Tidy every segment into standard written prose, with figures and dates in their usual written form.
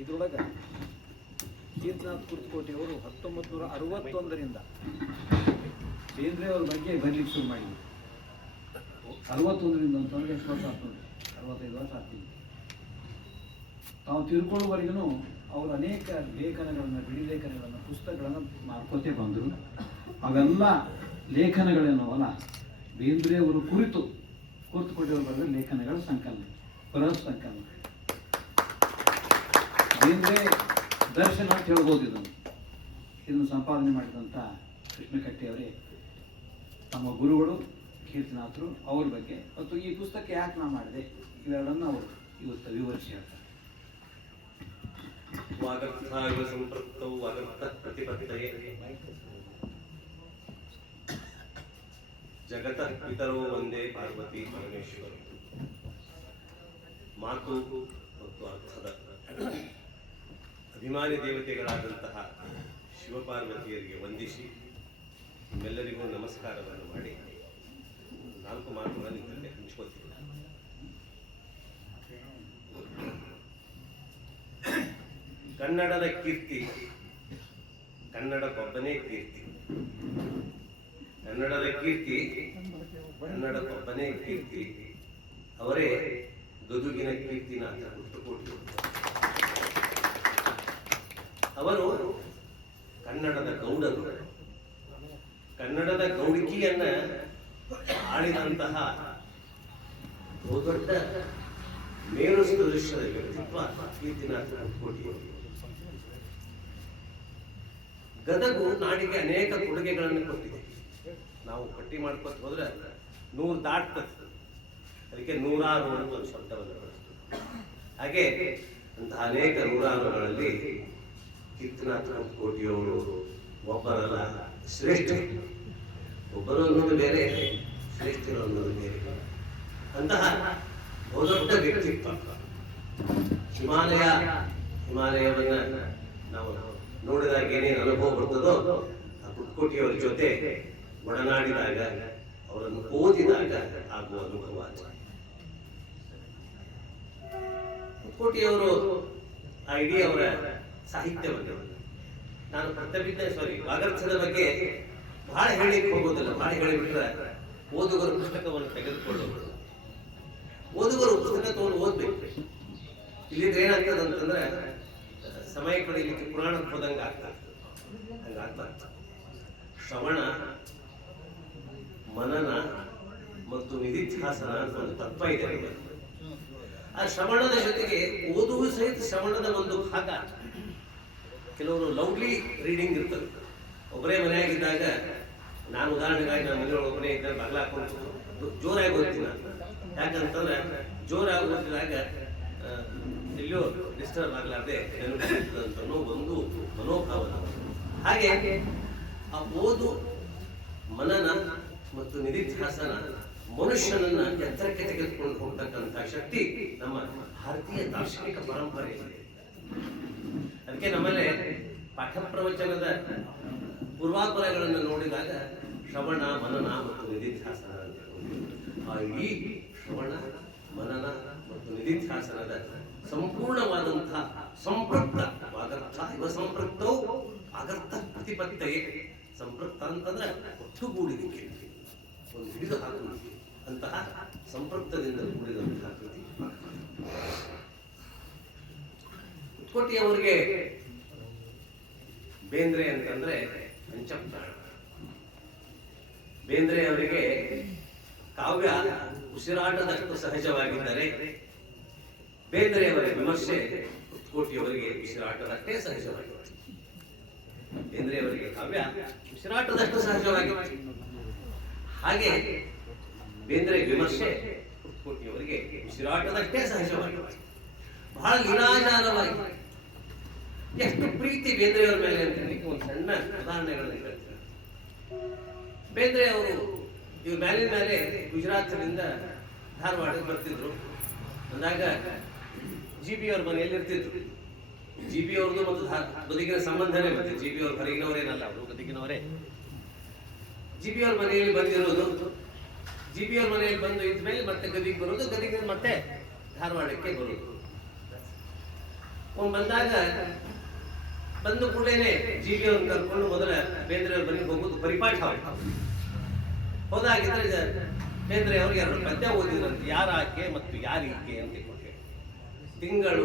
ಇದರೊಳಗೆ ಕೀರ್ತನಾಥ್ ಕುರ್ತಕೋಟಿಯವರು 1961ರಿಂದ ಬೇಂದ್ರೆಯವ್ರ ಬಗ್ಗೆ ಬರಲಿಕ್ಕೆ ಶುರು ಮಾಡಿದ್ರು. 61ರಿಂದ ಅಂತಂದರೆ ಎಷ್ಟು ವರ್ಷ ಆಗ್ತದೆ? 65 ವರ್ಷ ಆಗ್ತಿದೆ. ತಾವು ತಿಳ್ಕೊಳ್ಳುವವರೆಗೂ ಅವರು ಅನೇಕ ಲೇಖನಗಳನ್ನು, ಬಿಡಿ ಲೇಖನಗಳನ್ನು, ಪುಸ್ತಕಗಳನ್ನು ಮಾಡ್ಕೋತೇ ಬಂದರು. ಅವೆಲ್ಲ ಲೇಖನಗಳೇನವಲ್ಲ ಬೇಂದ್ರೆಯವರು ಕುರ್ತಕೋಟಿಯವರು ಬರೆದ ಲೇಖನಗಳ ಸಂಕಲನ, ಬೃಹತ್ ಸಂಕಲನ. ಬೇಂದ್ರೆ ದರ್ಶನ ಅಂತ ಹೇಳ್ಬೋದು. ಇದನ್ನು ಸಂಪಾದನೆ ಮಾಡಿದಂಥ ಕೃಷ್ಣಕಟ್ಟಿಯವರೇ ತಮ್ಮ ಗುರುಗಳು ಕೀರ್ತನಾಥರು ಅವ್ರ ಬಗ್ಗೆ ಮತ್ತು ಈ ಪುಸ್ತಕ ಯಾಕೆ ನಾ ಮಾಡಿದೆ ಇವೆರಡನ್ನು ಅವರು ಇವತ್ತು ವಿವರಿಸಿ ಹೇಳ್ತಾರೆ. ವಾಗರ್ಥಾಯುಗ ಸಂಪೃಕ್ತೌ ವಾಗರ್ಥ ಪ್ರತಿಪತ್ತಯೇ ಜಗತಃ ಪಿತರೋ ಒಂದೇ ಪಾರ್ವತಿ ಪರಮೇಶ್ವರ. ಮಾತು ಮತ್ತು ಅರ್ಥದ ಅಭಿಮಾನಿ ದೇವತೆಗಳಾದಂತಹ ಶಿವಪಾರ್ವತಿಯರಿಗೆ ವಂದಿಸಿ ನಿಮ್ಮೆಲ್ಲರಿಗೂ ನಮಸ್ಕಾರವನ್ನು ಮಾಡಿ 4 ಮಾತುಗಳನ್ನು ನಿಮ್ಮಲ್ಲಿ ಹಂಚ್ಕೊಳ್ತೀನಿ. ಕನ್ನಡದ ಕೀರ್ತಿ ಕನ್ನಡಕ್ಕೊಬ್ಬನೇ ಕೀರ್ತಿ. ಕನ್ನಡದ ಕೀರ್ತಿ ಕನ್ನಡಕ್ಕೊಬ್ಬನೇ ಕೀರ್ತಿ. ಅವರೇ ಗದುಗಿನ ಕೀರ್ತಿನಾಥ ಕುರ್ತಕೋಟಿ. ಅವರು ಕನ್ನಡದ ಗೌಡರು. ಕನ್ನಡದ ಗೌಡಿಕೆಯನ್ನ ಆಳಿದಂತಹ ಬಹುದೊಡ್ಡ ಮೇರು ಸದೃಶ್ಯದ ವ್ಯಕ್ತಿತ್ವ ಕೀರ್ತಿನಾಥ ಕುರ್ತಕೋಟಿಯವರು. ಗದಗು ನಾಡಿಗೆ ಅನೇಕ ಕೊಡುಗೆಗಳನ್ನು ಕೊಟ್ಟಿದೆ. ನಾವು ಪಟ್ಟಿ ಮಾಡ್ಕೊತ ಹೋದ್ರೆ 100 ದಾಟ್ತದೆ. ಅದಕ್ಕೆ 100 ಅನ್ನೋ ಒಂದು ಶಬ್ದವನ್ನು ಬಳಸ್ತಾರೆ. ಹಾಗೆ ಅಂತಹ ಅನೇಕ 100ಗಳಲ್ಲಿ ಕೀರ್ತನಾಥ ಕುರ್ತಕೋಟಿಯವರು ಒಬ್ಬರಲ್ಲ, ಶ್ರೇಷ್ಠ. ಒಬ್ಬರು ಅನ್ನೋದು ಬೇರೆ, ಶ್ರೇಷ್ಠರು ಅನ್ನೋದು ಬೇರೆ. ಅಂತಹ ಬಹುದೊಡ್ಡ ವ್ಯಕ್ತಿತ್ವ. ಹಿಮಾಲಯವನ್ನ ನಾವು ನೋಡಿದಾಗ ಏನೇನು ಅನುಭವ ಬರ್ತದೋ ಆ ಕುರ್ತಕೋಟಿಯವರ ಜೊತೆ ಒಡನಾಡಿದಾಗ, ಅವರನ್ನು ಓದಿದಾಗ ಆಗುವ ಅನುಭವ. ಕುರ್ತಕೋಟಿಯವರು ಆ ಇಡೀ ಅವರ ಸಾಹಿತ್ಯವನ್ನು ನಾನು ವಾಗರ್ಥದ ಬಗ್ಗೆ ಬಹಳ ಹೇಳಿಕ್ಕೆ ಹೋಗೋದಿಲ್ಲ. ಬಹಳ ಹೇಳಿಬಿಟ್ರೆ ಓದುಗರು ಪುಸ್ತಕವನ್ನು ತೆಗೆದುಕೊಳ್ಳೋದು. ಓದುಗರು ಪುಸ್ತಕ ತಗೊಂಡು ಓದ್ಬೇಕು. ಇಲ್ಲಿಂದ ಏನಾಗ್ತದೆ ಅಂತಂದ್ರೆ ಸಮಯ ಕಳೀಲಿಕ್ಕೆ ಪುರಾಣಕ್ಕೆ ಹೋದಂಗೆ ಆಗ್ತದೆ. ಹಂಗಾಗ್ಬಾರ್ದು. ಶ್ರವಣ, ಮನನ ಮತ್ತು ನಿಧಿಧ್ಯಾಸನ ಅಂತ ಒಂದು ತತ್ವ ಇದೆ. ಆ ಶ್ರವಣದ ಜೊತೆಗೆ ಓದುವ ಸಹಿತ ಶ್ರವಣದ ಒಂದು ಭಾಗ. ಕೆಲವರು ಲೌಡ್ಲಿ ರೀಡಿಂಗ್ ಇರ್ತದೆ. ಒಬ್ಬರೇ ಮನೆಯಾಗಿದ್ದಾಗ, ನಾನು ಉದಾಹರಣೆಗಾಗಿ ನಾನು ಮನೆಯೊಳಗೆ ಒಬ್ಬನೇ ಇದ್ದಾಗ ಬಾಗ್ಲ ಹಾಕೊಂಡು ಜೋರಾಗಿ ಓದ್ತೀನಿ. ಯಾಕಂತಂದ್ರೆ ಜೋರಾಗಿ ಓದಿದಾಗ ಎಲ್ಲಿಯೋ ಡಿಸ್ಟರ್ಬ್ ಆಗಲಾರ್ದೆ ನೆನಪಿಸ್ತದಂತನೋ ಒಂದು ಮನೋಭಾವನ. ಹಾಗೆ ಆ ಓದು, ಮನನ ಮತ್ತು ನಿಧಿಧ್ಯಾಸನ ಮನುಷ್ಯನನ್ನ ಎತ್ತರಕ್ಕೆ ತೆಗೆದುಕೊಂಡು ಹೋಗ್ತಕ್ಕಂಥ ಶಕ್ತಿ ನಮ್ಮ ಭಾರತೀಯ ದಾರ್ಶನಿಕ ಪರಂಪರೆ ಇದೆ. ಅದಕ್ಕೆ ನಮ್ಮಲ್ಲಿ ಪಾಠ ಪ್ರವಚನದ ಪೂರ್ವಾಪರಗಳನ್ನು ನೋಡಿದಾಗ ಶ್ರವಣ, ಮನನ ಮತ್ತು ನಿಧಿಧ್ಯಾಸನ ಅಂತ ಆ ಇಡೀ ಶ್ರವಣ, ಮನನ ಮತ್ತು ನಿಧಿಧ್ಯಾಸನದ ಸಂಪೂರ್ಣವಾದಂತಹ ಸಂಪೃಕ್ತ ವಾಗರ್ಥ ಇವ ಸಂಪೃಕ್ತೌ ವಾಗರ್ಥ ಪ್ರತಿಪತ್ತಯೇ. ಸಂಪೃಕ್ತ ಅಂತಂದ್ರೆ ಒಟ್ಟುಗೂಡಿಕೆ, ಒಂದು ಹಿಡಿದು ಹಾಕುವಿಕೆ. ಅಂತಹ ಸಂಪೃಕ್ತದಿಂದ ಕೂಡಿದಂತಹ ಕೃತಿ. ಕುರ್ತಕೋಟಿಯವರಿಗೆ ಬೇಂದ್ರೆ ಅಂತಂದ್ರೆ ಪಂಚಪ್ರಾಣ. ಬೇಂದ್ರೆ ಅವರಿಗೆ ಕಾವ್ಯ ಉಸಿರಾಟದಷ್ಟು ಸಹಜವಾಗಿದ್ದರೆ, ಬೇಂದ್ರೆಯವರ ವಿಮರ್ಶೆ ಕುರ್ತಕೋಟಿಯವರಿಗೆ ಉಸಿರಾಟದಷ್ಟೇ ಸಹಜವಾಗಿದೆ. ಬೇಂದ್ರೆಯವರಿಗೆ ಕಾವ್ಯ ಉಸಿರಾಟದಷ್ಟು ಸಹಜವಾಗಿದೆ. ಹಾಗೆ ಬೇಂದ್ರೆ ವಿಮರ್ಶೆ ಕುರ್ತಕೋಟಿಯವರಿಗೆ ಉಸಿರಾಟದಷ್ಟೇ ಸಹಜವಾಗಿದೆ. ಬಹಳ ಲೀಲಾಜಾಲವಾಗಿ. ಎಷ್ಟು ಪ್ರೀತಿ ಬೇಂದ್ರೆಯವರ ಮೇಲೆ ಅಂತ ಒಂದು ಸಣ್ಣ ಉದಾಹರಣೆಗಳನ್ನು ಹೇಳ್ತಾರೆ. ಬೇಂದ್ರೆ ಅವರು ಇವ್ರ ಮೇಲಿನ ಮೇಲೆ ಗುಜರಾತ್ನಿಂದ ಧಾರವಾಡಕ್ಕೆ ಬರ್ತಿದ್ರು. ಅಂದಾಗ GB ಅವ್ರ ಮನೆಯಲ್ಲಿ ಇರ್ತಿದ್ರು. GB ಅವ್ರದ್ದು ಮತ್ತು ಗದಗಿನ ಸಂಬಂಧನೇ ಬಂದಿದೆ. GB ಅವ್ರ ಹೊರಗಿನವರೇನಲ್ಲ, ಅವರು ಗದಗಿನವರೇ. GB ಅವ್ರ ಮನೆಯಲ್ಲಿ ಬಂದಿರೋದು, GB ಅವ್ರ ಮನೆಯಲ್ಲಿ ಬಂದು ಇದ್ಮೇಲೆ ಮತ್ತೆ ಗದಿಗೆ ಬರೋದು, ಗದಿಗೆ ಮತ್ತೆ ಧಾರವಾಡಕ್ಕೆ ಬರೋದು. ಅವ್ನು ಬಂದಾಗ ಬಂದು ಕೂಡಲೇ ಜೀವಿಯವ್ರನ್ನ ಕರ್ಕೊಂಡು ಮೊದಲ ಬೇಂದ್ರೆಯವ್ರ ಮನೆಗೆ ಹೋಗೋದು ಪರಿಪಾಠ ಹೋದಾಗಿದ್ರೆ ಬೇಂದ್ರೆ ಅವ್ರಿಗೆ 2 ಪದ್ಯ ಓದಿದ್ರಂತೆ. ಯಾರಾಕೆ ಮತ್ತು ಯಾರೀಕೆ ಅಂತ ಕೊಟ್ಟೆ. ತಿಂಗಳು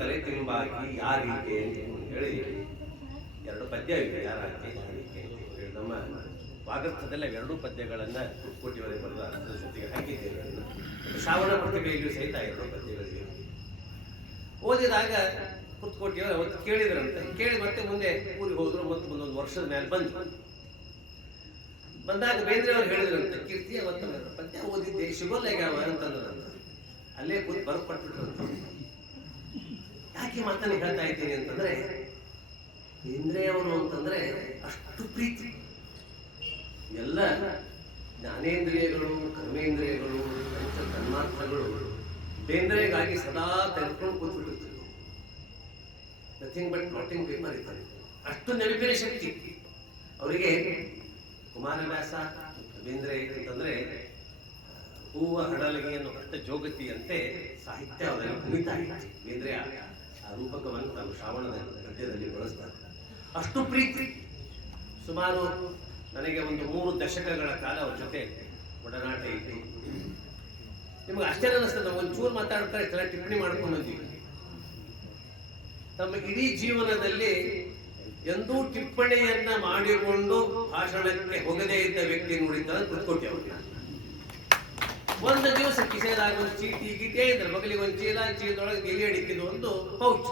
ತಲೆ ತಿಂಬಾಕಿ ಯಾರೀಕೆ ಅಂತ ಹೇಳಿ 2 ಪದ್ಯ ಇವೆ. ಯಾರಾಕೆ ಯಾರೀಕೆ ಅಂತ ಹೇಳಿ ನಮ್ಮ ವಾಗರ್ಥದಲ್ಲಿ 2 ಪದ್ಯಗಳನ್ನ ಕೋಟಿಯವರೇ ಬರೆದ ಅರ್ಥದ ಜೊತೆಗೆ ಹಾಕಿದ್ದೇವೆ. ಶ್ರಾವಣ ಪ್ರತಿಭೆಯಲ್ಲಿಯೂ ಸಹಿತ 2 ಪದ್ಯಗಳಿವೆ. ಓದಿದಾಗ ಕುರ್ತಕೋಟಿಯವರು ಅವತ್ತು ಕೇಳಿದ್ರಂತೆ. ಕೇಳಿ ಮತ್ತೆ ಮುಂದೆ ಊರಿಗೆ ಹೋದ್ರು. ಮತ್ತು ಮುಂದೊಂದು ವರ್ಷದ ಮೇಲೆ ಬಂದಾಗ ಬೇಂದ್ರೆ ಅವ್ರು ಹೇಳಿದ್ರಂತೆ, ಕೀರ್ತಿ ಅವತ್ತು ಪದ್ಯ ಓದಿದ್ದೆ ಶಿವಲ್ಯಾಗ್ಯಾವ ಅಂತಂದ್ರಂತ. ಅಲ್ಲೇ ಕೂತ್ ಬರ್ಪಟ್ಬಿಟ್ರಂತ. ಯಾಕೆ ಮಾತನ್ನು ಹೇಳ್ತಾ ಇದ್ದೀನಿ ಅಂತಂದ್ರೆ, ಬೇಂದ್ರೆ ಅವರು ಅಂತಂದ್ರೆ ಅಷ್ಟು ಪ್ರೀತಿ. ಎಲ್ಲ ಜ್ಞಾನೇಂದ್ರಿಯಗಳು, ಕರ್ಮೇಂದ್ರಿಯಗಳು, ಪಂಚ ತನ್ಮಾತ್ರಗಳು ಬೇಂದ್ರೆಗಾಗಿ ಸದಾ ತೆಗೆದುಕೊಂಡು ಕೂತ್ಬಿಟ್ಟಿರ್ತೀವಿ. ನಥಿಂಗ್ ಬಟ್ ಪ್ಲಾಟಿಂಗ್ ಪೇಪರ್ ಇದ್ದಾರೆ. ಅಷ್ಟು ನೆನಪಿನ ಶಕ್ತಿ ಅವರಿಗೆ. ಕುಮಾರವ್ಯಾಸ ಬೇಂದ್ರೆ ಅಂತಂದ್ರೆ ಹೂವ ಹಡಲಿಗೆಯನ್ನು ಹೊತ್ತ ಜೋಗತಿಯಂತೆ ಸಾಹಿತ್ಯ ಅವರಲ್ಲಿ ಕುಣಿತಾ ಇತ್ತು. ಬೇಂದ್ರೆ ಆ ರೂಪಕವನ್ನು ತಾವು ಶ್ರಾವಣದ ಗದ್ಯದಲ್ಲಿ ಬಳಸ್ತಾರೆ. ಅಷ್ಟು ಪ್ರೀತಿ. ಸುಮಾರು ನನಗೆ ಒಂದು 3 ದಶಕಗಳ ಕಾಲ ಅವ್ರ ಜೊತೆ ಒಡನಾಟ ಇತ್ತು. ನಿಮ್ಗೆ ಆಶ್ಚರ್ಯ ಅನಿಸ್ತದೆ, ಒಂಚೂರು ಮಾತಾಡ್ತಾರೆ, ಇಷ್ಟೆಲ್ಲ ಟಿಪ್ಪಣಿ ಮಾಡ್ಕೊಂಡು ಬಂದೀವಿ. ತಮ್ಮ ಇಡೀ ಜೀವನದಲ್ಲಿ ಎಂದೂ ಟಿಪ್ಪಣಿಯನ್ನ ಮಾಡಿಕೊಂಡು ಭಾಷಣಕ್ಕೆ ಹೋಗದೇ ಇದ್ದ ವ್ಯಕ್ತಿ ನೋಡಿದ್ದಾರೆ ಕುರ್ತಕೋಟಿ ಅವರು. ಒಂದು ದಿವಸ ಕಿಸೆದಾಗ ಒಂದು ಚೀಟಿ ಗೀಟೆ ಇದ್ರೆ ಮಗಳಿಗೆ ಒಂದು ಚೀಲದೊಳಗೆ ಗೆಲಿ ಅಡಿಕಿದ್ದು ಒಂದು ಪೌಚ್.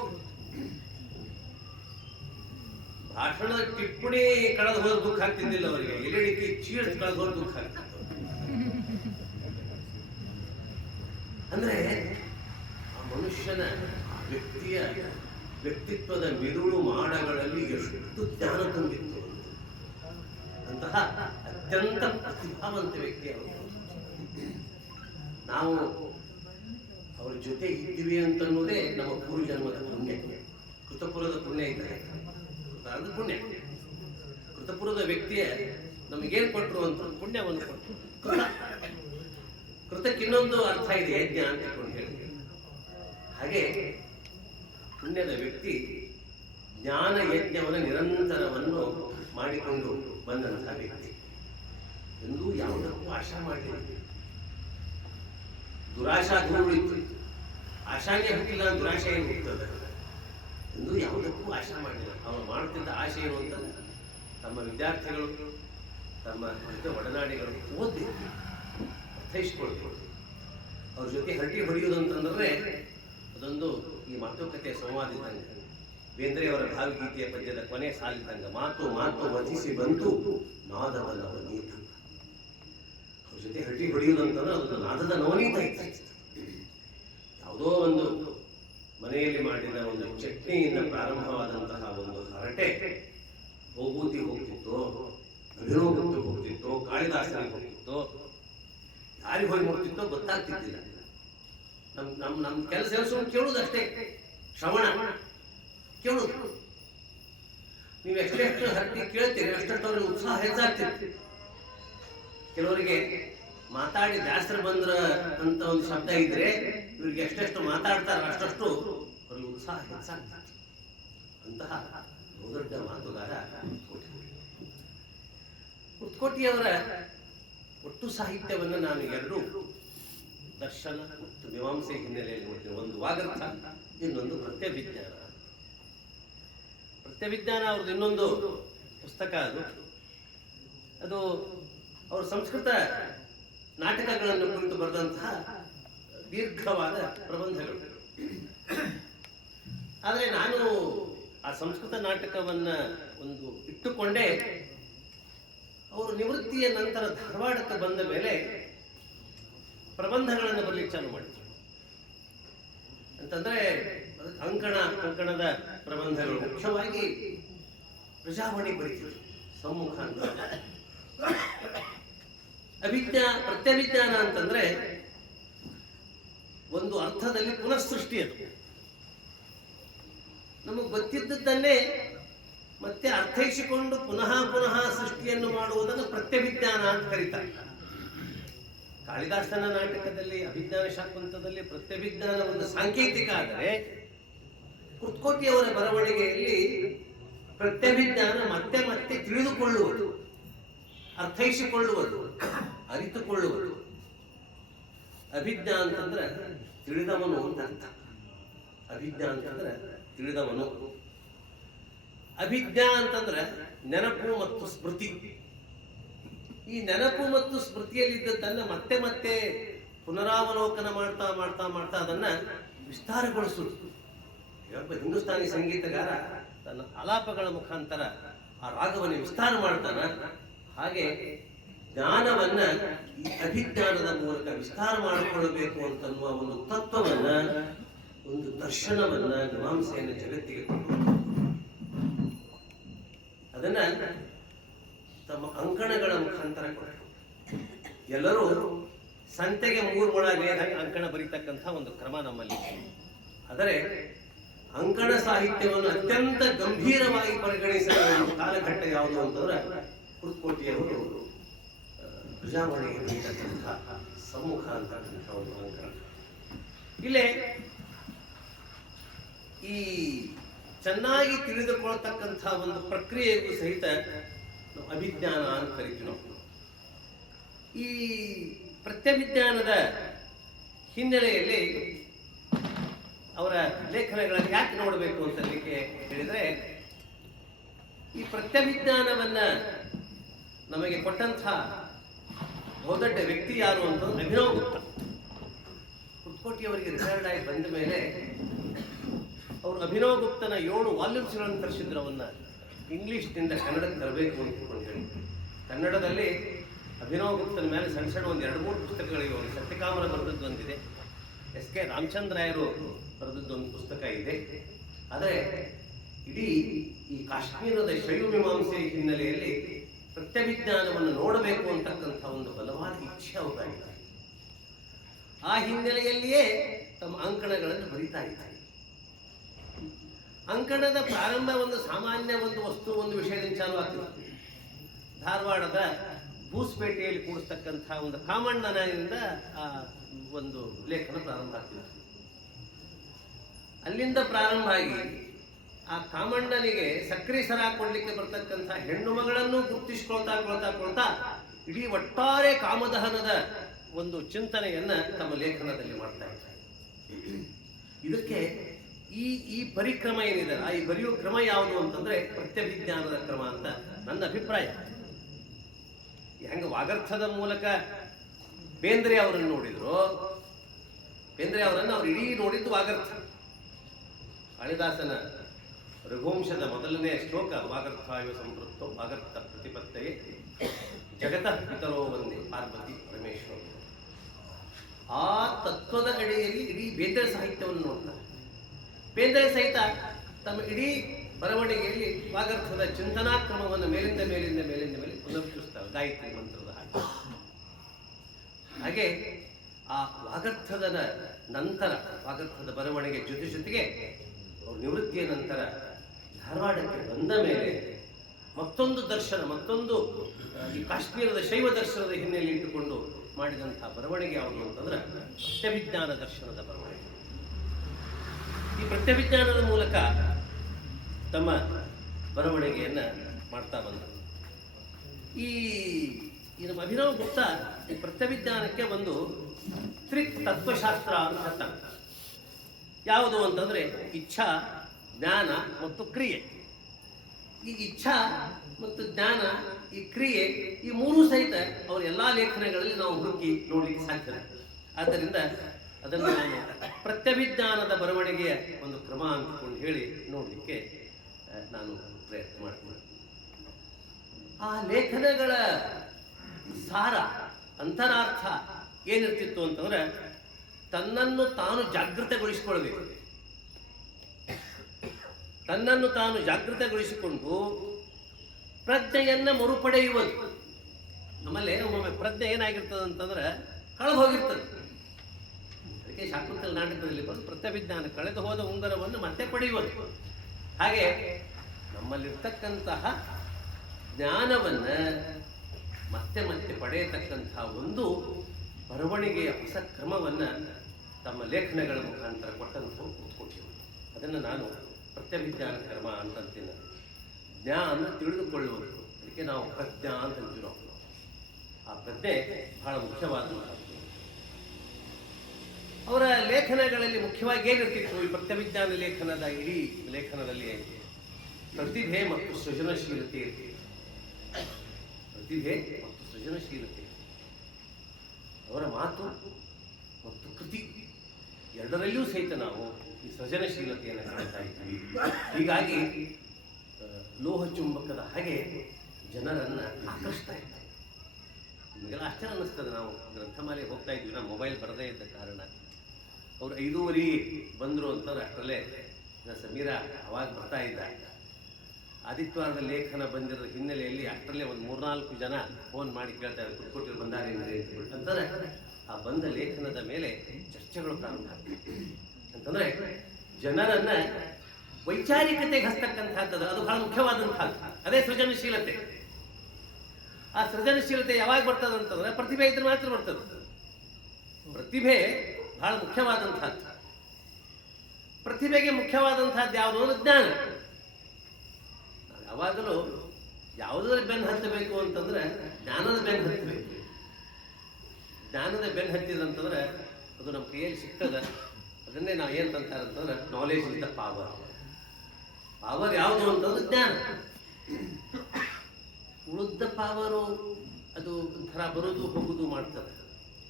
ಭಾಷಣದ ಟಿಪ್ಪಣಿ ಕಳೆದು ಹೋದ ದುಃಖ ಆಗ್ತಿದ್ದಿಲ್ಲ ಅವರಿಗೆ. ಎಲೆ ಅಡಿಕೆ ಚೀಲ ಕಳೆದು ಹೋದ ದುಃಖ ಆಗ್ತಿತ್ತು. ಅಂದ್ರೆ ಆ ಮನುಷ್ಯನ ವ್ಯಕ್ತಿಯ ವ್ಯಕ್ತಿತ್ವದ ಮಿದುಳು ಮಾಡಗಳಲ್ಲಿ ಎಷ್ಟು ಜ್ಞಾನ ತುಂಬಿತ್ತು. ಅಂತಹ ಅತ್ಯಂತ ಪ್ರತಿಭಾವಂತ ವ್ಯಕ್ತಿ ಅವರು. ನಾವು ಅವರ ಜೊತೆ ಇದ್ದೀವಿ ಅಂತನ್ನೋದೇ ನಮ್ಮ ಪೂರ್ವಜನ್ಮದ ಪುಣ್ಯ. ಕೃತಪುರದ ಪುಣ್ಯ ಇದ್ದಾರೆ, ಅದು ಪುಣ್ಯ. ಕೃತಪುರದ ವ್ಯಕ್ತಿಯ ನಮಗೇನು ಕೊಟ್ಟರು ಅಂತ ಪುಣ್ಯವನ್ನು ಕೊಟ್ಟರು. ಕೃತಕ್ಕೆ ಇನ್ನೊಂದು ಅರ್ಥ ಇದೆ, ಯಜ್ಞ ಅಂತ ಹೇಳಿ. ಹಾಗೆ ಪುಣ್ಯದ ವ್ಯಕ್ತಿ ಜ್ಞಾನ ಯಜ್ಞವನ್ನು ನಿರಂತರವನ್ನು ಮಾಡಿಕೊಂಡು ಬಂದಂತಹ ವ್ಯಕ್ತಿ. ಎಂದೂ ಯಾವುದಕ್ಕೂ ಆಶಾ ಮಾಡಲಿಲ್ಲ. ದುರಾಶಾ ಹುಟ್ಟಿತ್ತು, ಆಶಾನೇ ಹುಟ್ಟಿಲ್ಲ, ದುರಾಶೆ ಏನು ಹುಟ್ಟುತ್ತದೆ. ಎಂದೂ ಯಾವುದಕ್ಕೂ ಆಶಾ ಮಾಡಲಿಲ್ಲ. ಅವರು ಮಾಡುತ್ತಿದ್ದ ಆಶೆ ಏನು ಅಂತ ತಮ್ಮ ವಿದ್ಯಾರ್ಥಿಗಳು, ತಮ್ಮ ಜೊತೆ ಒಡನಾಡಿಗಳು ಓದಬೇಕು, ಅರ್ಥೈಸ್ಕೊಳ್ಬೇಕು. ಅವ್ರ ಜೊತೆ ಹರಟಿ ಹೊಡೆಯುವುದು ಅಂತಂದ್ರೆ ಅದೊಂದು ಈ ಮಾತುಕತೆಯ ಸಂವಾದ ಇದ್ದಂಗೆ. ಬೇಂದ್ರೆಯವರ ಭಾವಗೀತೆಯ ಪದ್ಯದ ಕೊನೆ ಸಾಲಿದ್ದಂಗೆ, ಮಾತು ಮಾತು ವಧಿಸಿ ಬಂತು ನಾದದ ನವನೀತ. ಅವ್ರ ಜೊತೆ ಹರಟಿ ಹೊಡೆಯುವುದು ಅಂತಂದ್ರೆ ಅದೊಂದು ನಾದದ ನವನೀತ ಇತ್ತು. ಯಾವುದೋ ಒಂದು ಮನೆಯಲ್ಲಿ ಮಾಡಿದ ಒಂದು ಚಟ್ನಿಯಿಂದ ಪ್ರಾರಂಭವಾದಂತಹ ಒಂದು ಹರಟೆ ಹೋಗುತ್ತಿ ಹೋಗ್ತಿತ್ತು, ಅಭಿನೋಗುತ್ತಿ ಹೋಗ್ತಿತ್ತು, ಕಾಳಿದಾಸನಿಗೆ ಹೋಗ್ತಿತ್ತು, ಯಾರಿಗೆ ಹೋಗಿ ಹೋಗ್ತಿತ್ತೋ ಗೊತ್ತಾಗ್ತಿದ್ದಿಲ್ಲ. ನಮ್ಮ ಕೆಲಸ ಕೇಳುವುದಷ್ಟೇ, ಶ್ರವಣ ಕೇಳುದು. ನೀವು ಎಷ್ಟೆಷ್ಟು ಹರಟಿ ಕೇಳ್ತೀರಿ ಅಷ್ಟಷ್ಟು ಅವ್ರಿಗೆ ಉತ್ಸಾಹ ಹೆಚ್ಚಾಗ್ತಿತ್ತು. ಕೆಲವರಿಗೆ ಮಾತಾಡಿ ದಾಸರು ಬಂದ್ರ ಅಂತ ಒಂದು ಶಬ್ದ ಇದ್ರೆ ಇವ್ರಿಗೆ ಎಷ್ಟೆಷ್ಟು ಮಾತಾಡ್ತಾರ ಅಷ್ಟಷ್ಟು ಅವ್ರಿಗೆ ಉತ್ಸಾಹ ಹೆಚ್ಚಾಗ್ತದೆ. ಅಂತಹ ದೊಡ್ಡ ಮಾತುಗಾರ ಕುರ್ತಕೋಟಿಯವರ ಒಟ್ಟು ಸಾಹಿತ್ಯವನ್ನು ನಾನು 2 ದರ್ಶನ ಮತ್ತು ಮೀಮಾಂಸೆ ಹಿನ್ನೆಲೆಯಲ್ಲಿ ನೋಡ್ತೀನಿ. ಒಂದು ವಾಗರ್ಥ, ಇನ್ನೊಂದು ಪ್ರತ್ಯಭಿಜ್ಞಾನ. ಪ್ರತ್ಯಭಿಜ್ಞಾನ ಅವ್ರದ್ದು ಇನ್ನೊಂದು ಪುಸ್ತಕ. ಅದು ಅವರು ಸಂಸ್ಕೃತ ನಾಟಕಗಳನ್ನು ಕುರಿತು ಬರೆದಂತಹ ದೀರ್ಘವಾದ ಪ್ರಬಂಧಗಳು. ಆದರೆ ನಾನು ಆ ಸಂಸ್ಕೃತ ನಾಟಕವನ್ನ ಒಂದು ಇಟ್ಟುಕೊಂಡೇ ಅವರು ನಿವೃತ್ತಿಯ ನಂತರ ಧಾರವಾಡಕ್ಕೆ ಬಂದ ಮೇಲೆ ಪ್ರಬಂಧಗಳನ್ನು ಬರಲಿಕ್ಕೆ ಚಾಲು ಮಾಡಿದ್ರು. ಅಂತಂದ್ರೆ ಅಂಕಣದ ಪ್ರಬಂಧಗಳು, ಮುಖ್ಯವಾಗಿ ಪ್ರಜಾವಾಣಿ ಬರೀತಿದ್ರು ಸಮ್ಮುಖ ಅಂತ. ಪ್ರತ್ಯಭಿಜ್ಞಾನ ಅಂತಂದ್ರೆ ಒಂದು ಅರ್ಥದಲ್ಲಿ ಪುನಃಸೃಷ್ಟಿ. ಅದು ನಮಗೆ ಗೊತ್ತಿದ್ದನ್ನೇ ಮತ್ತೆ ಅರ್ಥೈಸಿಕೊಂಡು ಪುನಃ ಸೃಷ್ಟಿಯನ್ನು ಮಾಡುವುದನ್ನು ಪ್ರತ್ಯಭಿಜ್ಞಾನ ಅಂತ ಕರೀತಾರೆ. ಕಾಳಿದಾಸನ ನಾಟಕದಲ್ಲಿ ಅಭಿಜ್ಞಾನ ಶಾಕುಂತಲದಲ್ಲಿ ಪ್ರತ್ಯಭಿಜ್ಞಾನ ಒಂದು ಸಾಂಕೇತಿಕ ಆದರೆ ಕುರ್ತಕೋಟಿಯವರ ಬರವಣಿಗೆಯಲ್ಲಿ ಪ್ರತ್ಯಭಿಜ್ಞಾನ ಮತ್ತೆ ಮತ್ತೆ ತಿಳಿದುಕೊಳ್ಳುವುದು, ಅರ್ಥೈಸಿಕೊಳ್ಳುವುದು, ಅರಿತುಕೊಳ್ಳುವುದು. ಅಭಿಜ್ಞಾ ಅಂತಂದ್ರೆ ತಿಳಿದವನು ಅಂತ ಅರ್ಥ. ಅಭಿಜ್ಞಾ ಅಂತಂದ್ರೆ ತಿಳಿದವನು. ಅಭಿಜ್ಞಾ ಅಂತಂದ್ರೆ ನೆನಪು ಮತ್ತು ಸ್ಮೃತಿ. ಈ ನೆನಪು ಮತ್ತು ಸ್ಮೃತಿಯಲ್ಲಿದ್ದದ್ದನ್ನ ಮತ್ತೆ ಮತ್ತೆ ಪುನರಾವಲೋಕನ ಮಾಡ್ತಾ ಮಾಡ್ತಾ ಮಾಡ್ತಾ ಅದನ್ನ ವಿಸ್ತಾರಗೊಳಿಸುವುದು. ಒಬ್ಬ ಹಿಂದೂಸ್ತಾನಿ ಸಂಗೀತಗಾರ ತನ್ನ ಆಲಾಪಗಳ ಮುಖಾಂತರ ಆ ರಾಗವನ್ನು ವಿಸ್ತಾರ ಮಾಡ್ತಾನ. ಹಾಗೆ ಜ್ಞಾನವನ್ನ ಈ ಅಭಿಜ್ಞಾನದ ಮೂಲಕ ವಿಸ್ತಾರ ಮಾಡಿಕೊಳ್ಳಬೇಕು ಅಂತನ್ನುವ ಒಂದು ತತ್ವವನ್ನ, ಒಂದು ದರ್ಶನವನ್ನ ಮೀಮಾಂಸೆಯನ್ನು ಜಗತ್ತಿಗೆ ಕೊಟ್ಟು ಅದನ್ನ ತಮ್ಮ ಅಂಕಣಗಳ ಮುಖಾಂತರ ಕೊಟ್ಟರು. ಎಲ್ಲರೂ ಸಂತೆಗೆ 3 ಮೊಳ ನೇರಾಗಿ ಅಂಕಣ ಬರೀತಕ್ಕಂಥ ಒಂದು ಕ್ರಮ ನಮ್ಮಲ್ಲಿ. ಆದರೆ ಅಂಕಣ ಸಾಹಿತ್ಯವನ್ನು ಅತ್ಯಂತ ಗಂಭೀರವಾಗಿ ಪರಿಗಣಿಸಿದ ಕಾಲಘಟ್ಟ ಯಾವುದು ಅಂತಂದ್ರೆ ಕುರ್ತಕೋಟಿಯವರು ಪ್ರಜಾವಾಣಿಗೆ ಬರೀತಕ್ಕಂಥ ಸಮ್ಮುಖ ಅಂತಕ್ಕಂಥ ಒಂದು ಅಂಕಣ. ಇಲ್ಲೇ ಈ ಚೆನ್ನಾಗಿ ತಿಳಿದುಕೊಳ್ತಕ್ಕಂಥ ಒಂದು ಪ್ರಕ್ರಿಯೆಗೂ ಸಹಿತ ನಾವು ಅಭಿಜ್ಞಾನ ಅಂತ ಕರಿತೀವಿ. ನಾವು ಈ ಪ್ರತ್ಯಭಿಜ್ಞಾನದ ಹಿನ್ನೆಲೆಯಲ್ಲಿ ಅವರ ಲೇಖನಗಳನ್ನು ಯಾಕೆ ನೋಡಬೇಕು ಅಂತಲಿಕ್ಕೆ ಹೇಳಿದ್ರೆ, ಈ ಪ್ರತ್ಯಭಿಜ್ಞಾನವನ್ನ ನಮಗೆ ಕೊಟ್ಟಂಥ ಬಹುದೊಡ್ಡ ವ್ಯಕ್ತಿ ಯಾರು ಅಂತಂದ್ರೆ ಅಭಿನವ್ ಗುಪ್ತ. ಕುರ್ತಕೋಟಿಯವರಿಗೆ ರಿಟೈರ್ಡ್ ಆಗಿ ಬಂದ ಮೇಲೆ ಅವರು ಅಭಿನವ್ ಗುಪ್ತನ 7 ವಾಲ್ಯೂಮ್ಸ್ಗಳನ್ನು ತರಿಸಿದ್ರು. ಅವನ್ನ ಇಂಗ್ಲಿಷ್ನಿಂದ ಕನ್ನಡಕ್ಕೆ ತರಬೇಕು ಅಂತ ಹೇಳಿ ಕನ್ನಡದಲ್ಲಿ ಅಭಿನವ್ ಗುಪ್ತನ ಮೇಲೆ ಸಣ್ಣ ಸಣ್ಣ ಒಂದು 2-3 ಪುಸ್ತಕಗಳಿವೆ. ಒಂದು ಸತ್ಯಕಾಮರ ಬರೆದದ್ದು ಒಂದಿದೆ, ಎಸ್ ಕೆ ರಾಮಚಂದ್ರಾಯರು ಬರೆದದ್ದು ಒಂದು ಪುಸ್ತಕ ಇದೆ. ಆದರೆ ಇಡೀ ಈ ಕಾಶ್ಮೀರದ ಶೈವ ಮೀಮಾಂಸೆ ಹಿನ್ನೆಲೆಯಲ್ಲಿ ಪ್ರತ್ಯಭಿಜ್ಞಾನವನ್ನು ನೋಡಬೇಕು ಅಂತಕ್ಕಂಥ ಒಂದು ಬಲವಾದ ಇಚ್ಛೆ ಅವರಾಗಿದೆ. ಆ ಹಿನ್ನೆಲೆಯಲ್ಲಿಯೇ ತಮ್ಮ ಅಂಕಣಗಳನ್ನು ಬರೀತಾ ಇದ್ದಾರೆ. ಅಂಕಣದ ಪ್ರಾರಂಭ ಒಂದು ಸಾಮಾನ್ಯ ಒಂದು ವಸ್ತು, ಒಂದು ವಿಷಯದಿಂದ ಚಾಲು ಆಗ್ತದೆ. ಧಾರವಾಡದ ಬೂಸ್ಪೇಟೆಯಲ್ಲಿ ಕೂಡಿಸ್ತಕ್ಕಂಥ ಒಂದು ಕಾಮಣ್ಣನಿಂದ ಆ ಒಂದು ಲೇಖನ ಪ್ರಾರಂಭ ಆಗ್ತದೆ. ಅಲ್ಲಿಂದ ಪ್ರಾರಂಭ ಆಗಿ ಆ ಕಾಮಣ್ಣನಿಗೆ ಸಕ್ರಿ ಸರ ಕೊಡ್ಲಿಕ್ಕೆ ಬರ್ತಕ್ಕಂಥ ಹೆಣ್ಣು ಮಗಳನ್ನು ಗುರುತಿಸ್ಕೊಳ್ತಾ ಇಡೀ ಒಟ್ಟಾರೆ ಕಾಮದಹನದ ಒಂದು ಚಿಂತನೆಯನ್ನ ತಮ್ಮ ಲೇಖನದಲ್ಲಿ ಮಾಡ್ತಾ ಇದ್ದಾರೆ. ಇದಕ್ಕೆ ಈ ಪರಿಕ್ರಮ ಏನಿದೆ, ಈ ಬರೆಯುವ ಕ್ರಮ ಯಾವುದು ಅಂತಂದ್ರೆ ಪ್ರತ್ಯಭಿಜ್ಞಾನದ ಕ್ರಮ ಅಂತ ನನ್ನ ಅಭಿಪ್ರಾಯ. ಹೆಂಗ ವಾಗರ್ಥದ ಮೂಲಕ ಬೇಂದ್ರೆ ಅವರನ್ನು ನೋಡಿದ್ರು, ಬೇಂದ್ರೆ ಅವರನ್ನು ಅವ್ರು ಇಡೀ ನೋಡಿದ್ದು ವಾಗರ್ಥ. ಕಾಳಿದಾಸನ ರಘುವಂಶದ ಮೊದಲನೇ ಶ್ಲೋಕ ವಾಗರ್ಥಾಯು ಸಂಪೃಕ್ತೋ ವಾಗರ್ಥ ಪ್ರತಿಪತ್ತಯೇ ಜಗತಃ ಪಿತರೋ ಒಂದೇ ಪಾರ್ವತಿ ಪರಮೇಶ್ವರ. ಆ ತತ್ವದ ಅಡಿಯಲ್ಲಿ ಇಡೀ ಬೇಂದ್ರೆ ಸಾಹಿತ್ಯವನ್ನು ನೋಡ್ತಾರೆ. ಬೇಂದ್ರೆ ಸಹಿತ ತಮ್ಮ ಇಡೀ ಬರವಣಿಗೆಯಲ್ಲಿ ವಾಗರ್ಥದ ಚಿಂತನಾ ಕ್ರಮವನ್ನು ಮೇಲಿಂದ ಪುನರುಚ್ಚರಿಸ್ತಾರೆ, ಗಾಯತ್ರಿ ಮಂತ್ರದ ಹಾಗೆ ಆ ವಾಗರ್ಥದ ನಂತರ ವಾಗರ್ಥದ ಬರವಣಿಗೆ ಜೊತೆಗೆ ಅವರು ನಿವೃತ್ತಿಯ ನಂತರ ಧಾರವಾಡಕ್ಕೆ ಬಂದ ಮೇಲೆ ಮತ್ತೊಂದು ದರ್ಶನ, ಮತ್ತೊಂದು ಈ ಕಾಶ್ಮೀರದ ಶೈವ ದರ್ಶನದ ಹಿನ್ನೆಲೆ ಇಟ್ಟುಕೊಂಡು ಮಾಡಿದಂತಹ ಬರವಣಿಗೆ ಯಾವುದು ಅಂತಂದ್ರೆ ಪ್ರತ್ಯಭಿಜ್ಞಾನ ದರ್ಶನದ ಬರವಣಿಗೆ. ಈ ಪ್ರತ್ಯಭಿಜ್ಞಾನದ ಮೂಲಕ ತಮ್ಮ ಬರವಣಿಗೆಯನ್ನ ಮಾಡ್ತಾ ಬಂದರು. ಈ ನಮ್ಮ ಅಭಿನವ್ ಗುಪ್ತ ಈ ಪ್ರತ್ಯಭಿಜ್ಞಾನಕ್ಕೆ ಒಂದು ತತ್ವಶಾಸ್ತ್ರ ಅಂತ ಹೇಳ್ತಾನೆ. ಯಾವುದು ಅಂತಂದ್ರೆ ಇಚ್ಛಾ, ಜ್ಞಾನ ಮತ್ತು ಕ್ರಿಯೆ. ಈ ಇಚ್ಛಾ ಮತ್ತು ಜ್ಞಾನ, ಈ ಕ್ರಿಯೆ, ಈ ಮೂರೂ ಸಹಿತ ಅವರ ಎಲ್ಲಾ ಲೇಖನಗಳಲ್ಲಿ ನಾವು ಹುಡುಕಿ ನೋಡ್ಲಿಕ್ಕೆ ಸಾಧ್ಯ. ಆದ್ದರಿಂದ ಅದನ್ನು ನಾನು ಪ್ರತ್ಯಭಿಜ್ಞಾನದ ಬರವಣಿಗೆಯ ಒಂದು ಕ್ರಮ ಅಂದ್ಕೊಂಡು ಹೇಳಿ ನೋಡ್ಲಿಕ್ಕೆ ನಾನು ಪ್ರಯತ್ನ ಮಾಡ್ತೀನಿ. ಆ ಲೇಖನಗಳ ಸಾರ, ಅಂತರಾರ್ಥ ಏನಿರ್ತಿತ್ತು ಅಂತಂದ್ರೆ ತನ್ನನ್ನು ತಾನು ಜಾಗೃತಗೊಳಿಸಿಕೊಳ್ಬೇಕು. ತನ್ನನ್ನು ತಾನು ಜಾಗೃತಗೊಳಿಸಿಕೊಂಡು ಪ್ರಜ್ಞೆಯನ್ನ ಮರುಪಡೆಯುವುದು. ನಮ್ಮಲ್ಲಿ ಒಮ್ಮೊಮ್ಮೆ ಪ್ರಜ್ಞೆ ಏನಾಗಿರ್ತದೆ ಅಂತಂದ್ರೆ ಕಳೆದು ಹೋಗಿರ್ತದೆ. ಅದಕ್ಕೆ ಶಾಕುಂತಲ ನಾಟಕದಲ್ಲಿ ಬಂದು ಪ್ರತ್ಯಭಿಜ್ಞಾನ ಕಳೆದು ಹೋದ ಉಂಗರವನ್ನು ಮತ್ತೆ ಪಡೆಯುವುದು. ಹಾಗೆ ನಮ್ಮಲ್ಲಿರ್ತಕ್ಕಂತಹ ಜ್ಞಾನವನ್ನ ಮತ್ತೆ ಮತ್ತೆ ಪಡೆಯತಕ್ಕಂತಹ ಒಂದು ಬರವಣಿಗೆಯ ಹೊಸ ಕ್ರಮವನ್ನ ತಮ್ಮ ಲೇಖನಗಳ ಮುಖಾಂತರ ಕೊಟ್ಟಂತ ಕೂತ್ಕೊಟ್ಟಿರು. ಅದನ್ನು ನಾನು ಪ್ರತ್ಯಭಿಜ್ಞಾನ ಕರ್ಮ ಅಂತಂತೀನಿ. ಜ್ಞಾ ಅಂದರೆ ತಿಳಿದುಕೊಳ್ಳುವುದು, ಅದಕ್ಕೆ ನಾವು ಪ್ರಜ್ಞಾ ಅಂತ ಅಂತೀವಿ ನಾವು. ಆ ಪ್ರಜ್ಞೆ ಬಹಳ ಮುಖ್ಯವಾದ. ಅವರ ಲೇಖನಗಳಲ್ಲಿ ಮುಖ್ಯವಾಗಿ ಏನಿರ್ತಿತ್ತು ಈ ಪ್ರತ್ಯಭಿಜ್ಞಾನ ಲೇಖನದ ಇಡೀ ಲೇಖನದಲ್ಲಿ? ಪ್ರತಿಭೆ ಮತ್ತು ಸೃಜನಶೀಲತೆ ಇರ್ತಿತ್ತು. ಪ್ರತಿಭೆ ಮತ್ತು ಸೃಜನಶೀಲತೆ, ಅವರ ಮಾತು ಮತ್ತು ಕೃತಿ ಎರಡರಲ್ಲಿಯೂ ಸಹಿತ ನಾವು ಈ ಸೃಜನಶೀಲತೆಯನ್ನು ಕಾಣ್ತಾ ಇದ್ವಿ. ಹೀಗಾಗಿ ಲೋಹ ಚುಂಬಕದ ಹಾಗೆ ಜನರನ್ನು ಆಕರ್ಷಿಸ್ತಾ ಇದ್ದಾರೆ. ನಿಮಗೆಲ್ಲ ಆಶ್ಚರ್ಯ ಅನ್ನಿಸ್ತದೆ. ನಾವು ಗ್ರಂಥಮಾಲೆಗೆ ಹೋಗ್ತಾ ಇದ್ವಿ, ನಾವು ಮೊಬೈಲ್ ಬರದೇ ಇದ್ದ ಕಾರಣ. ಅವ್ರು 5:30 ಬಂದರು ಅಂತಂದ್ರೆ ಅಷ್ಟರಲ್ಲೇ ಸಮೀರ ಅವಾಗ ಬರ್ತಾ ಇದ್ದ. ಆದಿತ್ಯವಾರದ ಲೇಖನ ಬಂದಿರೋ ಹಿನ್ನೆಲೆಯಲ್ಲಿ ಅಷ್ಟರಲ್ಲೇ ಒಂದು 3-4 ಜನ ಫೋನ್ ಮಾಡಿ ಕೇಳ್ತಾರೆ, ಕುಟ್ಕೊಟ್ಟಿರು ಬಂದಾರೆ ಅಂತಂದ್ರೆ ಆ ಬಂದ ಲೇಖನದ ಮೇಲೆ ಚರ್ಚೆಗಳು ಪ್ರಾರಂಭ ಆಗ್ತವೆ. ಅಂತಂದ್ರೆ ಜನರನ್ನ ವೈಚಾರಿಕತೆಗೆ ಹಸ್ತಕ್ಕಂಥದ್ದು ಅದು ಬಹಳ ಮುಖ್ಯವಾದಂಥದ್ದು. ಅದೇ ಸೃಜನಶೀಲತೆ. ಆ ಸೃಜನಶೀಲತೆ ಯಾವಾಗ ಬರ್ತದೆ ಅಂತಂದ್ರೆ ಪ್ರತಿಭೆ ಇದ್ರೆ ಮಾತ್ರ ಬರ್ತದೆ. ಪ್ರತಿಭೆ ಬಹಳ ಮುಖ್ಯವಾದಂಥದ್ದು. ಪ್ರತಿಭೆಗೆ ಮುಖ್ಯವಾದಂಥದ್ದು ಯಾವುದು ಅಂದ್ರೆ ಜ್ಞಾನ. ನಾವು ಯಾವಾಗಲೂ ಯಾವುದರ ಬೆನ್ನು ಹತ್ತಬೇಕು ಅಂತಂದ್ರೆ ಜ್ಞಾನದ ಬೆನ್ನು ಹತ್ತಬೇಕು. ಜ್ಞಾನದ ಬೆನ್ನು ಹತ್ತಿದಂತಂದ್ರೆ ಅದು ನಮ್ಮ ಕೈಯಲ್ಲಿ ಸಿಗ್ತದೆ. ಅದನ್ನೇ ನಾವು ಏನಂತಾರೆ ಅಂತಂದ್ರೆ knowledge is the power. Power ಯಾವುದು ಅಂತಂದ್ರೆ ಜ್ಞಾನ. ಉಳಿದ ಪವರು ಅದು ಒಂಥರ ಬರೋದು ಹೋಗೋದು ಮಾಡ್ತದೆ.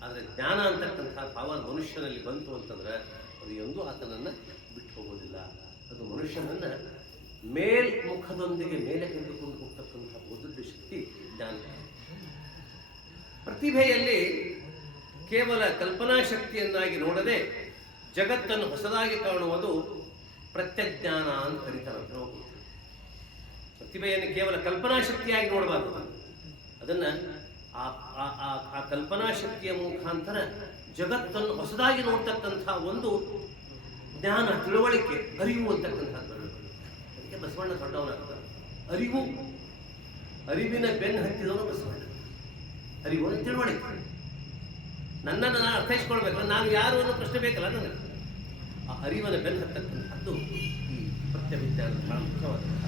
ಆದರೆ ಜ್ಞಾನ ಅಂತಕ್ಕಂಥ ಪವರ್ ಮನುಷ್ಯನಲ್ಲಿ ಬಂತು ಅಂತಂದ್ರೆ ಅದು ಎಂದೂ ಆತನನ್ನು ಬಿಟ್ಟು ಹೋಗೋದಿಲ್ಲ. ಅದು ಮನುಷ್ಯನನ್ನು ಮೇಲ್ಮುಖದೊಂದಿಗೆ ಮೇಲೆ ಕರೆದುಕೊಂಡು ಹೋಗ್ತಕ್ಕಂಥ ಒಂದು ಶಕ್ತಿ ಜ್ಞಾನ. ಪ್ರತಿಭೆಯಲ್ಲಿ ಕೇವಲ ಕಲ್ಪನಾ ಶಕ್ತಿಯನ್ನಾಗಿ ನೋಡದೆ ಜಗತ್ತನ್ನು ಹೊಸದಾಗಿ ಕಾಣುವುದು ಪ್ರತ್ಯಜ್ಞಾನ ಅಂತ ಕರೀತಾರೆ. ಪ್ರತಿಭೆಯನ್ನು ಕೇವಲ ಕಲ್ಪನಾ ಶಕ್ತಿಯಾಗಿ ನೋಡಬಾರ್ದು. ಅದನ್ನು ಆ ಕಲ್ಪನಾ ಶಕ್ತಿಯ ಮುಖಾಂತರ ಜಗತ್ತನ್ನು ಹೊಸದಾಗಿ ನೋಡ್ತಕ್ಕಂಥ ಒಂದು ಜ್ಞಾನ, ತಿಳುವಳಿಕೆ, ಅರಿವು ಅಂತಕ್ಕಂಥದ್ದು. ಅದಕ್ಕೆ ಬಸವಣ್ಣ ದೊಡ್ಡವನಾಗ್ತಾರೆ. ಅರಿವಿನ ಬೆನ್ನು ಹತ್ತಿದವನು ಬಸವಣ್ಣ. ಅರಿವು ತಿಳುವಳಿಕೆ. ನನ್ನನ್ನು ನಾನು ಅರ್ಥೈಸ್ಕೊಳ್ಬೇಕಲ್ಲ, ನಾನು ಯಾರು ಅನ್ನೋ ಪ್ರಶ್ನೆ ಬೇಕಲ್ಲ ನನಗೆ. ಆ ಅರಿವನ ಬೆನ್ನು ಹತ್ತಕ್ಕಂಥದ್ದು ಈ ಪ್ರತ್ಯಭಿಜ್ಞಾನದ ಬಹಳ ಮುಖ್ಯವಾದಂಥ.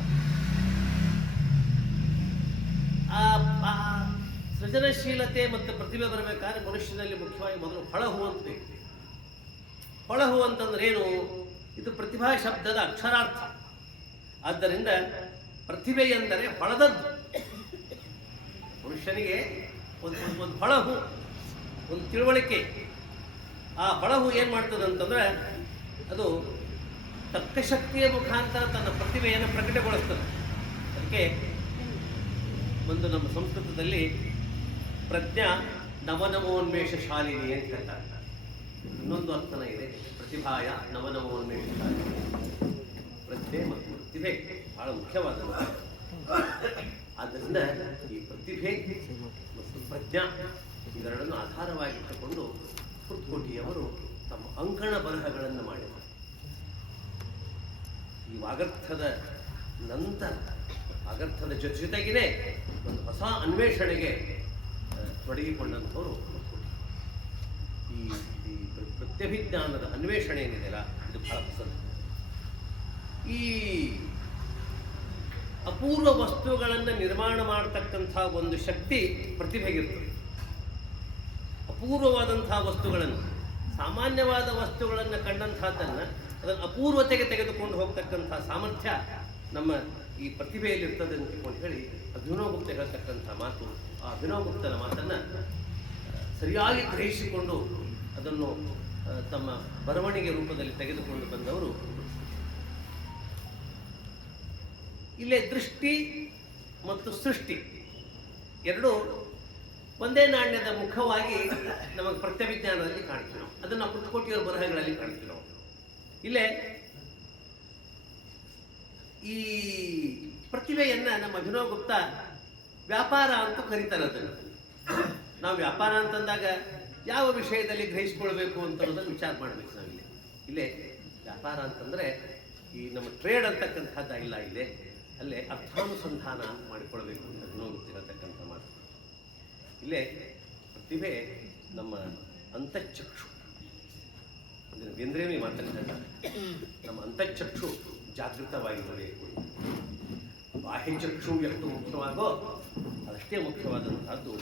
ಆ ಸೃಜನಶೀಲತೆ ಮತ್ತು ಪ್ರತಿಭೆ ಬರಬೇಕಾದ್ರೆ ಮನುಷ್ಯನಲ್ಲಿ ಮುಖ್ಯವಾಗಿ ಮೊದಲು ಹೊಳಹು ಅಂತ ಬೇಕು. ಹೊಳಹು ಅಂತಂದ್ರೆ ಏನು? ಇದು ಪ್ರತಿಭಾ ಶಬ್ದದ ಅಕ್ಷರಾರ್ಥ. ಆದ್ದರಿಂದ ಪ್ರತಿಭೆ ಎಂದರೆ ಹೊಳದದ್ದು. ಮನುಷ್ಯನಿಗೆ ಒಂದು ಹೊಳಹು, ಒಂದು ತಿಳುವಳಿಕೆ. ಆ ಹೊಳಹು ಏನು ಮಾಡ್ತದೆ ಅಂತಂದ್ರೆ ಅದು ತರ್ಕಶಕ್ತಿಯ ಮುಖಾಂತರ ತನ್ನ ಪ್ರತಿಭೆಯನ್ನು ಪ್ರಕಟಗೊಳಿಸ್ತದೆ. ಅದಕ್ಕೆ ಒಂದು ನಮ್ಮ ಸಂಸ್ಕೃತದಲ್ಲಿ ಪ್ರಜ್ಞಾ ನವನವೋನ್ಮೇಷ ಶಾಲಿನಿ ಅಂತ ಹೇಳ್ತಾರೆ. ಇನ್ನೊಂದು ಅರ್ಥನ ಇದೆ, ಪ್ರತಿಭಾಯ ನವನವೋನ್ಮೇಷ ಶಾಲಿನಿ. ಪ್ರಜ್ಞೆ ಮತ್ತು ಪ್ರತಿಭೆ ಬಹಳ ಮುಖ್ಯವಾದದ್ದು. ಆದ್ದರಿಂದ ಈ ಪ್ರತಿಭೆ ಮತ್ತು ಪ್ರಜ್ಞಾ ಇವೆರಡನ್ನು ಆಧಾರವಾಗಿಟ್ಟುಕೊಂಡು ಕುರ್ತಕೋಟಿಯವರು ತಮ್ಮ ಅಂಕಣ ಬರಹಗಳನ್ನು ಮಾಡಿದರು. ಈ ವಾಗರ್ಥದ ನಂತರ ವಾಗರ್ಥದ ಜೊತೆಗೇ ಒಂದು ಹೊಸ ಅನ್ವೇಷಣೆಗೆ ತೊಡಗಿಕೊಂಡಂಥವರು ಈ ಪ್ರತ್ಯಭಿಜ್ಞಾನದ ಅನ್ವೇಷಣೆ ಏನಿದೆಯಲ್ಲ ಇದು ಬಹಳ ಹೊಸದು. ಈ ಅಪೂರ್ವ ವಸ್ತುಗಳನ್ನು ನಿರ್ಮಾಣ ಮಾಡತಕ್ಕಂಥ ಒಂದು ಶಕ್ತಿ ಪ್ರತಿಭೆಗಿರ್ತದೆ. ಅಪೂರ್ವವಾದಂಥ ವಸ್ತುಗಳನ್ನು, ಸಾಮಾನ್ಯವಾದ ವಸ್ತುಗಳನ್ನು ಕಂಡಂಥದ್ದನ್ನು ಅದನ್ನು ಅಪೂರ್ವತೆಗೆ ತೆಗೆದುಕೊಂಡು ಹೋಗ್ತಕ್ಕಂಥ ಸಾಮರ್ಥ್ಯ ನಮ್ಮ ಈ ಪ್ರತಿಭೆಯಲ್ಲಿರ್ತದೆ ಅಂತ ಹೇಳಿ ಅಭಿನವಗುಪ್ತ ಹೇಳ್ತಕ್ಕಂಥ ಮಾತು. ಆ ಅಭಿನವಗುಪ್ತನ ಮಾತನ್ನು ಸರಿಯಾಗಿ ಗ್ರಹಿಸಿಕೊಂಡು ಅದನ್ನು ತಮ್ಮ ಬರವಣಿಗೆ ರೂಪದಲ್ಲಿ ತೆಗೆದುಕೊಂಡು ಬಂದವರು. ಇಲ್ಲೇ ದೃಷ್ಟಿ ಮತ್ತು ಸೃಷ್ಟಿ ಎರಡೂ ಒಂದೇ ನಾಣ್ಯದ ಮುಖವಾಗಿ ನಮಗೆ ಪ್ರತ್ಯಭಿಜ್ಞಾನದಲ್ಲಿ ಕಾಣ್ತೀವಿ ನಾವು. ಅದನ್ನು ಕುರ್ತಕೋಟಿಯವರ ಬರಹಗಳಲ್ಲಿ ಕಾಣ್ತೀವಿ ನಾವು. ಇಲ್ಲೇ ಈ ಪ್ರತಿಭೆಯನ್ನ ನಮ್ಮ ಅಭಿನವಗುಪ್ತ ವ್ಯಾಪಾರ ಅಂತ ಕರೀತಾರೆ. ಅದನ್ನು ನಾವು ವ್ಯಾಪಾರ ಅಂತಂದಾಗ ಯಾವ ವಿಷಯದಲ್ಲಿ ಗ್ರಹಿಸ್ಕೊಳ್ಬೇಕು ಅಂತ ಅನ್ನೋದನ್ನು ವಿಚಾರ ಮಾಡಬೇಕು ನಾವಿಲ್ಲಿ. ಇಲ್ಲೇ ವ್ಯಾಪಾರ ಅಂತಂದ್ರೆ ಈ ನಮ್ಮ ಟ್ರೇಡ್ ಅಂತಕ್ಕಂಥದ್ದು ಇಲ್ಲ. ಇಲ್ಲೇ ಅಲ್ಲೇ ಅರ್ಥಾನುಸಂಧಾನ ಮಾಡಿಕೊಳ್ಬೇಕು ಅಂತ ಅಭಿನವಗುಪ್ತ ಹೇಳ್ತಕ್ಕಂಥ ಮಾತು. ಇಲ್ಲೇ ಪ್ರತಿಭೆ ನಮ್ಮ ಅಂತಃಚಕ್ಷು. ಬೇಂದ್ರೇವಿ ಮಾತಾಡ್ತಾರೆ, ನಮ್ಮ ಅಂತಃಚಕ್ಷು ಜಾಗೃತವಾಗಿರಬೇಕು. ಬಾಹ್ಯಚಕ್ಷು ಎಷ್ಟು ಮುಖ್ಯವಾಗೋ ಅದಷ್ಟೇ ಮುಖ್ಯವಾದಂತಹದ್ದು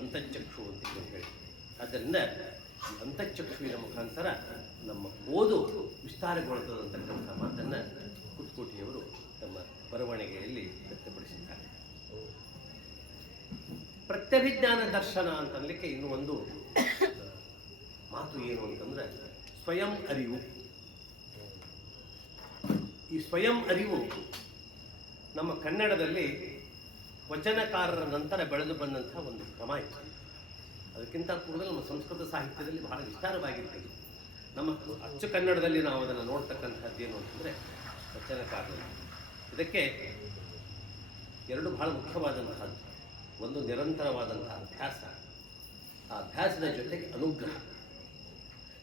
ಅಂತಃಚಕ್ಷು ಅಂತ ಹೇಳಿ. ಆದ್ದರಿಂದ ಈ ಅಂತಃಚಕ್ಷುವಿನ ಮುಖಾಂತರ ನಮ್ಮ ಓದು ವಿಸ್ತಾರಗೊಳ್ಳುತ್ತದಂತಕ್ಕಂಥ ಮಾತನ್ನು ಕುತ್ಕೋಟಿಯವರು ತಮ್ಮ ಬರವಣಿಗೆಯಲ್ಲಿ ವ್ಯಕ್ತಪಡಿಸಿದ್ದಾರೆ. ಪ್ರತ್ಯಭಿಜ್ಞಾನ ದರ್ಶನ ಅಂತನ್ಲಿಕ್ಕೆ ಇನ್ನು ಒಂದು ಮಾತು ಏನು ಅಂತಂದ್ರೆ ಸ್ವಯಂ ಅರಿವು. ಈ ಸ್ವಯಂ ಅರಿವು ನಮ್ಮ ಕನ್ನಡದಲ್ಲಿ ವಚನಕಾರರ ನಂತರ ಬೆಳೆದು ಬಂದಂತಹ ಒಂದು ಕ್ರಮ ಇತ್ತು. ಅದಕ್ಕಿಂತ ಕೂಡಲೇ ನಮ್ಮ ಸಂಸ್ಕೃತ ಸಾಹಿತ್ಯದಲ್ಲಿ ಬಹಳ ವಿಸ್ತಾರವಾಗಿರ್ತದೆ. ನಮ್ಮ ಅಚ್ಚು ಕನ್ನಡದಲ್ಲಿ ನಾವು ಅದನ್ನು ನೋಡ್ತಕ್ಕಂಥದ್ದು ಏನು ಅಂತಂದರೆ ವಚನಕಾರರು. ಇದಕ್ಕೆ ಎರಡು ಬಹಳ ಮುಖ್ಯವಾದಂತಹದ್ದು. ಒಂದು ನಿರಂತರವಾದಂತಹ ಅಭ್ಯಾಸ, ಆ ಅಭ್ಯಾಸದ ಜೊತೆಗೆ ಅನುಗ್ರಹ.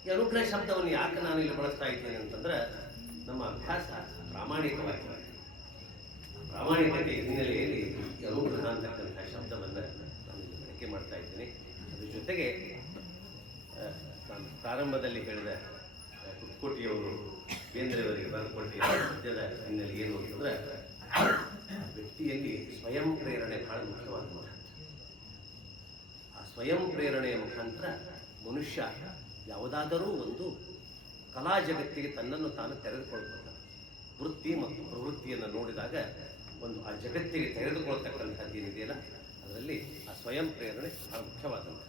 ಈ ಅನುಗ್ರಹ ಶಬ್ದವನ್ನು ಯಾಕೆ ನಾನು ಇಲ್ಲಿ ಬಳಸ್ತಾ ಇದ್ದೇನೆ ಅಂತಂದ್ರೆ ನಮ್ಮ ಅಭ್ಯಾಸ ಪ್ರಾಮಾಣಿಕವಾಗಿದೆ. ಪ್ರಾಮಾಣಿಕತೆ ಹಿನ್ನೆಲೆಯಲ್ಲಿ ಈ ಅನುಗ್ರಹ ಅಂತಕ್ಕಂಥ ಶಬ್ದವನ್ನು ನಾನು ಇಲ್ಲಿ ಬಳಕೆ ಮಾಡ್ತಾ ಇದ್ದೀನಿ. ಅದ್ರ ಜೊತೆಗೆ ನಾನು ಪ್ರಾರಂಭದಲ್ಲಿ ಹೇಳಿದ ಕುತ್ಕೋಟಿಯವರು ಬೇಂದ್ರೆಯವರಿಗೆ ಬರೆದುಕೊಟ್ಟಿರುವ ಪದ್ಯದ ಹಿನ್ನೆಲೆ ಏನು ಅಂತಂದ್ರೆ ವ್ಯಕ್ತಿಯಲ್ಲಿ ಸ್ವಯಂ ಪ್ರೇರಣೆ ಬಹಳ ಮುಖ್ಯವಾದ ಮಾತು. ಆ ಸ್ವಯಂ ಪ್ರೇರಣೆಯ ಮುಖಾಂತರ ಮನುಷ್ಯ ಯಾವುದಾದರೂ ಒಂದು ಕಲಾ ಜಗತ್ತಿಗೆ ತನ್ನನ್ನು ತಾನು ತೆರೆದುಕೊಳ್ತಾನೆ. ವೃತ್ತಿ ಮತ್ತು ಪ್ರವೃತ್ತಿಯನ್ನು ನೋಡಿದಾಗ ಒಂದು ಆ ಜಗತ್ತಿಗೆ ತೆರೆದುಕೊಳ್ತಕ್ಕಂಥದ್ದು ಏನಿದೆಯಲ್ಲ ಅದರಲ್ಲಿ ಆ ಸ್ವಯಂ ಪ್ರೇರಣೆ ಬಹಳ ಮುಖ್ಯವಾದಂಥ.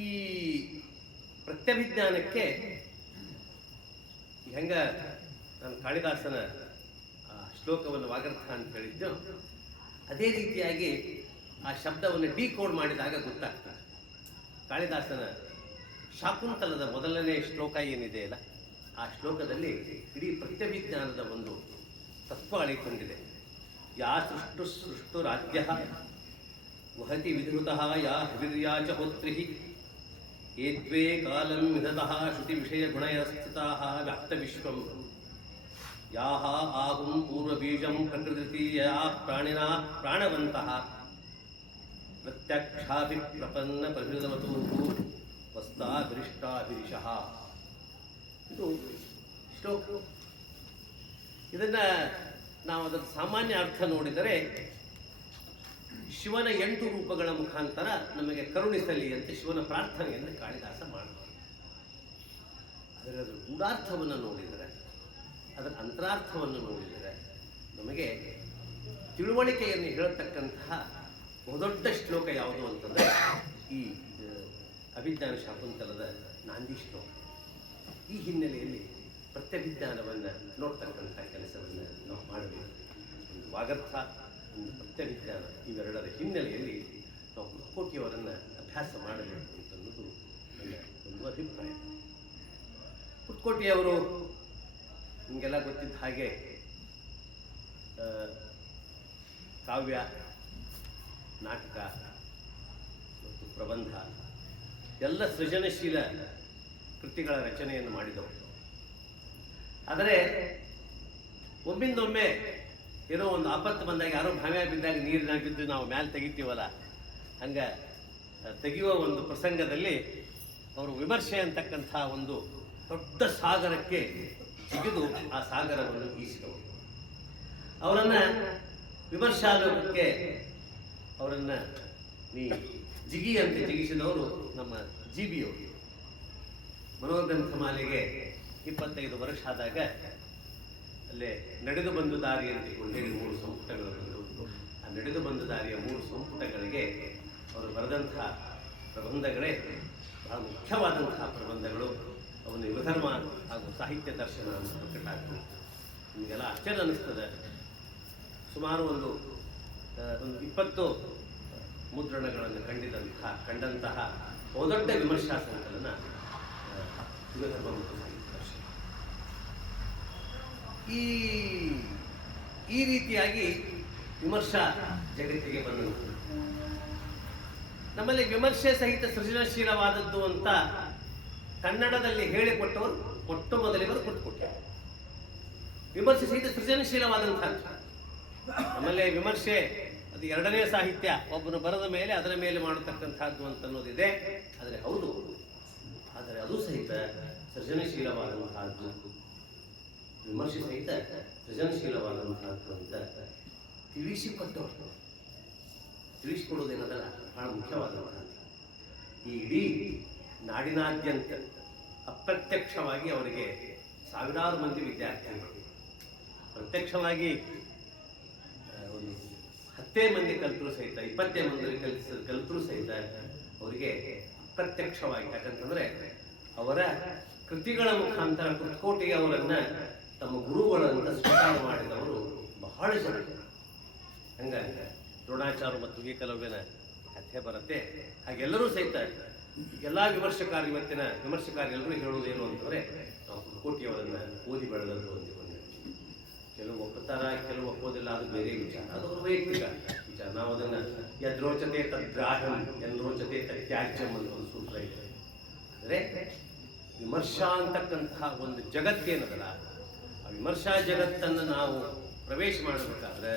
ಈ ಪ್ರತ್ಯಭಿಜ್ಞಾನಕ್ಕೆ ಹೆಂಗ ನಾನು ಕಾಳಿದಾಸನ ಶ್ಲೋಕವನ್ನು ವಾಗರ್ಥ ಅಂತ ಹೇಳಿದ್ದು, ಅದೇ ರೀತಿಯಾಗಿ ಆ ಶಬ್ದವನ್ನು ಡಿಕೋಡ್ ಮಾಡಿದಾಗ ಗೊತ್ತಾಗ್ತದೆ. ಕಾಳಿದಾಸನ ಶಾಕುಂತಲದ ಮೊದಲನೇ ಶ್ಲೋಕ ಏನಿದೆಯಲ್ಲ ಆ ಶ್ಲೋಕದಲ್ಲಿ ಇಡೀ ಪ್ರತ್ಯಭಿಜ್ಞಾನದ ಒಂದು ತತ್ವ ಅಳಿಕೊಂಡಿದೆ. ಯಾ ಸೃಷ್ಟು ರಾಜ್ಯ ವಹತಿ ವಿಧೃತಃ ಯಾ ಹವಿರ್ಯಾಚ ಹೋತ್ರಿ ಏದ್ವೇ ಕಾಲಂ ವಿಧತಃ ಶ್ರುತಿ ವಿಷಯ ಗುಣಯ ಸ್ಥಿತಾಃ ವ್ಯಾಪ್ತ ವಿಶ್ವಂ ಯಾಹ ಆಹುಂ ಪೂರ್ವಬೀಜಂ ಪ್ರಕೃತಿಯ ಪ್ರಾಣಿನಾ ಪ್ರಾಣವಂತಃ ಪ್ರತ್ಯಕ್ಷಾಭಿ ಪ್ರಪನ್ನ ಪ್ರಭೃತವತು ವಸ್ತಾಭಿರಿಷ್ಟಾಭಿರಿಷಃ. ಇದು ಶ್ಲೋಕ. ಇದನ್ನ ನಾವು ಅದರ ಸಾಮಾನ್ಯ ಅರ್ಥ ನೋಡಿದರೆ ಶಿವನ 8 ರೂಪಗಳ ಮುಖಾಂತರ ನಮಗೆ ಕರುಣಿಸಲಿ ಅಂತ ಶಿವನ ಪ್ರಾರ್ಥನೆಯನ್ನು ಕಾಳಿದಾಸ ಮಾಡ್ತಾರೆ. ಅದರ ಗೂಢಾರ್ಥವನ್ನು ನೋಡಿದರೆ, ಅದರ ಅಂತರಾರ್ಥವನ್ನು ನೋಡಿದರೆ ನಮಗೆ ತಿಳುವಳಿಕೆಯನ್ನು ಹೇಳತಕ್ಕಂತಹ ಬಹುದೊಡ್ಡ ಶ್ಲೋಕ ಯಾವುದು ಅಂತಂದರೆ ಈ ಅಭಿಜ್ಞಾನ ಶಾಕುಂತಲದ ನಾಂದಿ ಶ್ಲೋಕ. ಈ ಹಿನ್ನೆಲೆಯಲ್ಲಿ ಪ್ರತ್ಯಭಿಜ್ಞಾನವನ್ನು ನೋಡ್ತಕ್ಕಂಥ ಕೆಲಸವನ್ನು ನಾವು ಮಾಡಬೇಕು. ಒಂದು ವಾಗರ್ಥ, ಒಂದು ಪ್ರತ್ಯಭಿಜ್ಞಾನ, ಇವೆರಡರ ಹಿನ್ನೆಲೆಯಲ್ಲಿ ನಾವು ಕುತ್ಕೋಟಿಯವರನ್ನು ಅಭ್ಯಾಸ ಮಾಡಬೇಕು ಅಂತನ್ನೋದು ನನ್ನ ಒಂದು ಅಭಿಪ್ರಾಯ. ಕುತ್ಕೋಟಿಯವರು ನಿಮಗೆಲ್ಲ ಗೊತ್ತಿದ್ದ ಹಾಗೆ ಕಾವ್ಯ, ನಾಟಕ ಮತ್ತು ಪ್ರಬಂಧ ಎಲ್ಲ ಸೃಜನಶೀಲ ಕೃತಿಗಳ ರಚನೆಯನ್ನು ಮಾಡಿದವರು. ಆದರೆ ಒಮ್ಮಿಂದೊಮ್ಮೆ ಏನೋ ಒಂದು ಆಪತ್ತು ಬಂದಾಗ, ಯಾರೋ ಭಾವ್ಯ ಬಿದ್ದಾಗ ನೀರಿನಾಗ ಬಿದ್ದು ನಾವು ಮ್ಯಾಲೆ ತೆಗಿತೀವಲ್ಲ, ಹಂಗೆ ತೆಗೆಯುವ ಒಂದು ಪ್ರಸಂಗದಲ್ಲಿ ಅವರು ವಿಮರ್ಶೆ ಅಂತಕ್ಕಂಥ ಒಂದು ದೊಡ್ಡ ಸಾಗರಕ್ಕೆ ಜಿಗಿದು ಆ ಸಾಗರವನ್ನು ಈಸಿದವರು. ಅವರನ್ನು ವಿಮರ್ಶಾಲೋಕಕ್ಕೆ ಅವರನ್ನು ಜಿಗಿಯಂತೆ ಜಿಗಿಸಿದವರು ನಮ್ಮ GBಯವರು. ಮನೋಗ್ರಂಥಮಾಲೆಗೆ 25 ವರ್ಷ ಆದಾಗ ಅಲ್ಲೇ ನಡೆದು ಬಂದು ದಾರಿ ಅಂತ ಹೇಳಿ 3 ಸಂಪುಟಗಳು ಬಂದವು. ಆ ನಡೆದು ಬಂದು ದಾರಿಯ 3 ಸಂಪುಟಗಳಿಗೆ ಅವರು ಬರೆದಂತಹ ಪ್ರಬಂಧಗಳೇ ಬಹಳ ಮುಖ್ಯವಾದಂತಹ ಪ್ರಬಂಧಗಳು. ಅವನು ಯುಗಧರ್ಮ ಹಾಗೂ ಸಾಹಿತ್ಯ ದರ್ಶನ ಅಂತ ಪ್ರಕಟ ಆಗ್ತದೆ. ನಿಮಗೆಲ್ಲ ಆಶ್ಚರ್ಯ ಅನ್ನಿಸ್ತದೆ. ಸುಮಾರು ಒಂದು 20 ಮುದ್ರಣಗಳನ್ನು ಕಂಡಂತಹ ಬಹುದೊಡ್ಡ ವಿಮರ್ಶಾ ಸಂಕಲನ ಯುಗಧರ್ಮ ಮತ್ತು ಸಾಹಿತ್ಯ ದರ್ಶನ. ಈ ರೀತಿಯಾಗಿ ವಿಮರ್ಶಾ ಜಗತ್ತಿಗೆ ಬಂದಂಥದ್ದು. ನಮ್ಮಲ್ಲಿ ವಿಮರ್ಶೆ ಸಹಿತ ಸೃಜನಶೀಲವಾದದ್ದು ಅಂತ ಕನ್ನಡದಲ್ಲಿ ಹೇಳಿಕೊಟ್ಟವರು ಮೊಟ್ಟ ಮೊದಲಿಗರು ಕೊಟ್ಟುಕೊಟ್ಟರು. ವಿಮರ್ಶೆ ಸಹಿತ ಸೃಜನಶೀಲವಾದಂಥದ್ದು. ನಮ್ಮಲ್ಲಿ ವಿಮರ್ಶೆ ಅದು 2ನೇ ಸಾಹಿತ್ಯ, ಒಬ್ಬನು ಬರೆದ ಮೇಲೆ ಅದರ ಮೇಲೆ ಮಾಡತಕ್ಕಂಥದ್ದು ಅಂತ ಅನ್ನೋದಿದೆ. ಆದರೆ ಹೌದು, ಆದರೆ ಅದು ಸಹಿತ ಸೃಜನಶೀಲವಾದಂತಹದ್ದು. ವಿಮರ್ಶೆ ಸಹಿತ ಸೃಜನಶೀಲವಾದಂಥದ್ದು ಅಂತ ತಿಳಿಸಿಕೊಟ್ಟವರು. ತಿಳಿಸಿಕೊಡೋದೇನದಲ್ಲ ಬಹಳ ಮುಖ್ಯವಾದಂಥದ್ದು. ಈ ಇಡೀ ನಾಡಿನಾದ್ಯಂತ ಅಪ್ರತ್ಯಕ್ಷವಾಗಿ ಅವರಿಗೆ ಸಾವಿರಾರು ಮಂದಿ ವಿದ್ಯಾರ್ಥಿಗಳು, ಪ್ರತ್ಯಕ್ಷವಾಗಿ ಒಂದು 10 ಮಂದಿ ಕಲಿತರೂ ಸಹಿತ 20 ಮಂದಿ ಕಲಿತರೂ ಸಹಿತ ಅವರಿಗೆ ಅಪ್ರತ್ಯಕ್ಷವಾಗಿ, ಯಾಕಂತಂದ್ರೆ ಅವರ ಕೃತಿಗಳ ಮುಖಾಂತರ ಕುರ್ತಕೋಟಿಗೆ ಅವರನ್ನ ತಮ್ಮ ಗುರುಗಳಂತ ಸ್ವೀಕಾರ ಮಾಡಿದವರು ಬಹಳ ಜನ. ಹಂಗ ದ್ರೋಣಾಚಾರ್ಯ ಮತ್ತು ಏಕಲವ್ಯನ ಕಥೆ ಬರುತ್ತೆ. ಹಾಗೆಲ್ಲರೂ ಸಹಿತ ಎಲ್ಲ ವಿಮರ್ಶಕಾರಿ, ಇವತ್ತಿನ ವಿಮರ್ಶಕಾರಿ ಎಲ್ಲರೂ ಹೇಳುವುದೇನು ಅಂತಂದ್ರೆ ನಾವು ಕುರ್ತಕೋಟಿಯವರನ್ನ ಓದಿ ಬೆಳೆದದ್ದು ಅಂತಿಕೊಂಡು. ಕೆಲವು ಒಪ್ಪುತ್ತಾರ, ಕೆಲವು ಒಪ್ಪೋದಿಲ್ಲ, ಅದು ಬೇರೆ ವಿಚಾರ, ಅದು ಅವ್ರ ವೈಯಕ್ತಿಕ ವಿಚಾರ. ನಾವು ಅದನ್ನ ಯದ್ರೋಚತೆ ತದ್ಗ್ರಾಹ್ಯಂ ಯನ್ರೋಚತೆ ತತ್ಯಾಜ್ಯಂ ಅಂತ ಒಂದು ಸೂತ್ರ ಇದೆ. ಅಂದರೆ ವಿಮರ್ಶಾ ಅಂತಕ್ಕಂತಹ ಒಂದು ಜಗತ್ತೇನದಲ್ಲ, ಆ ವಿಮರ್ಶಾ ಜಗತ್ತನ್ನು ನಾವು ಪ್ರವೇಶ ಮಾಡಬೇಕಾದ್ರೆ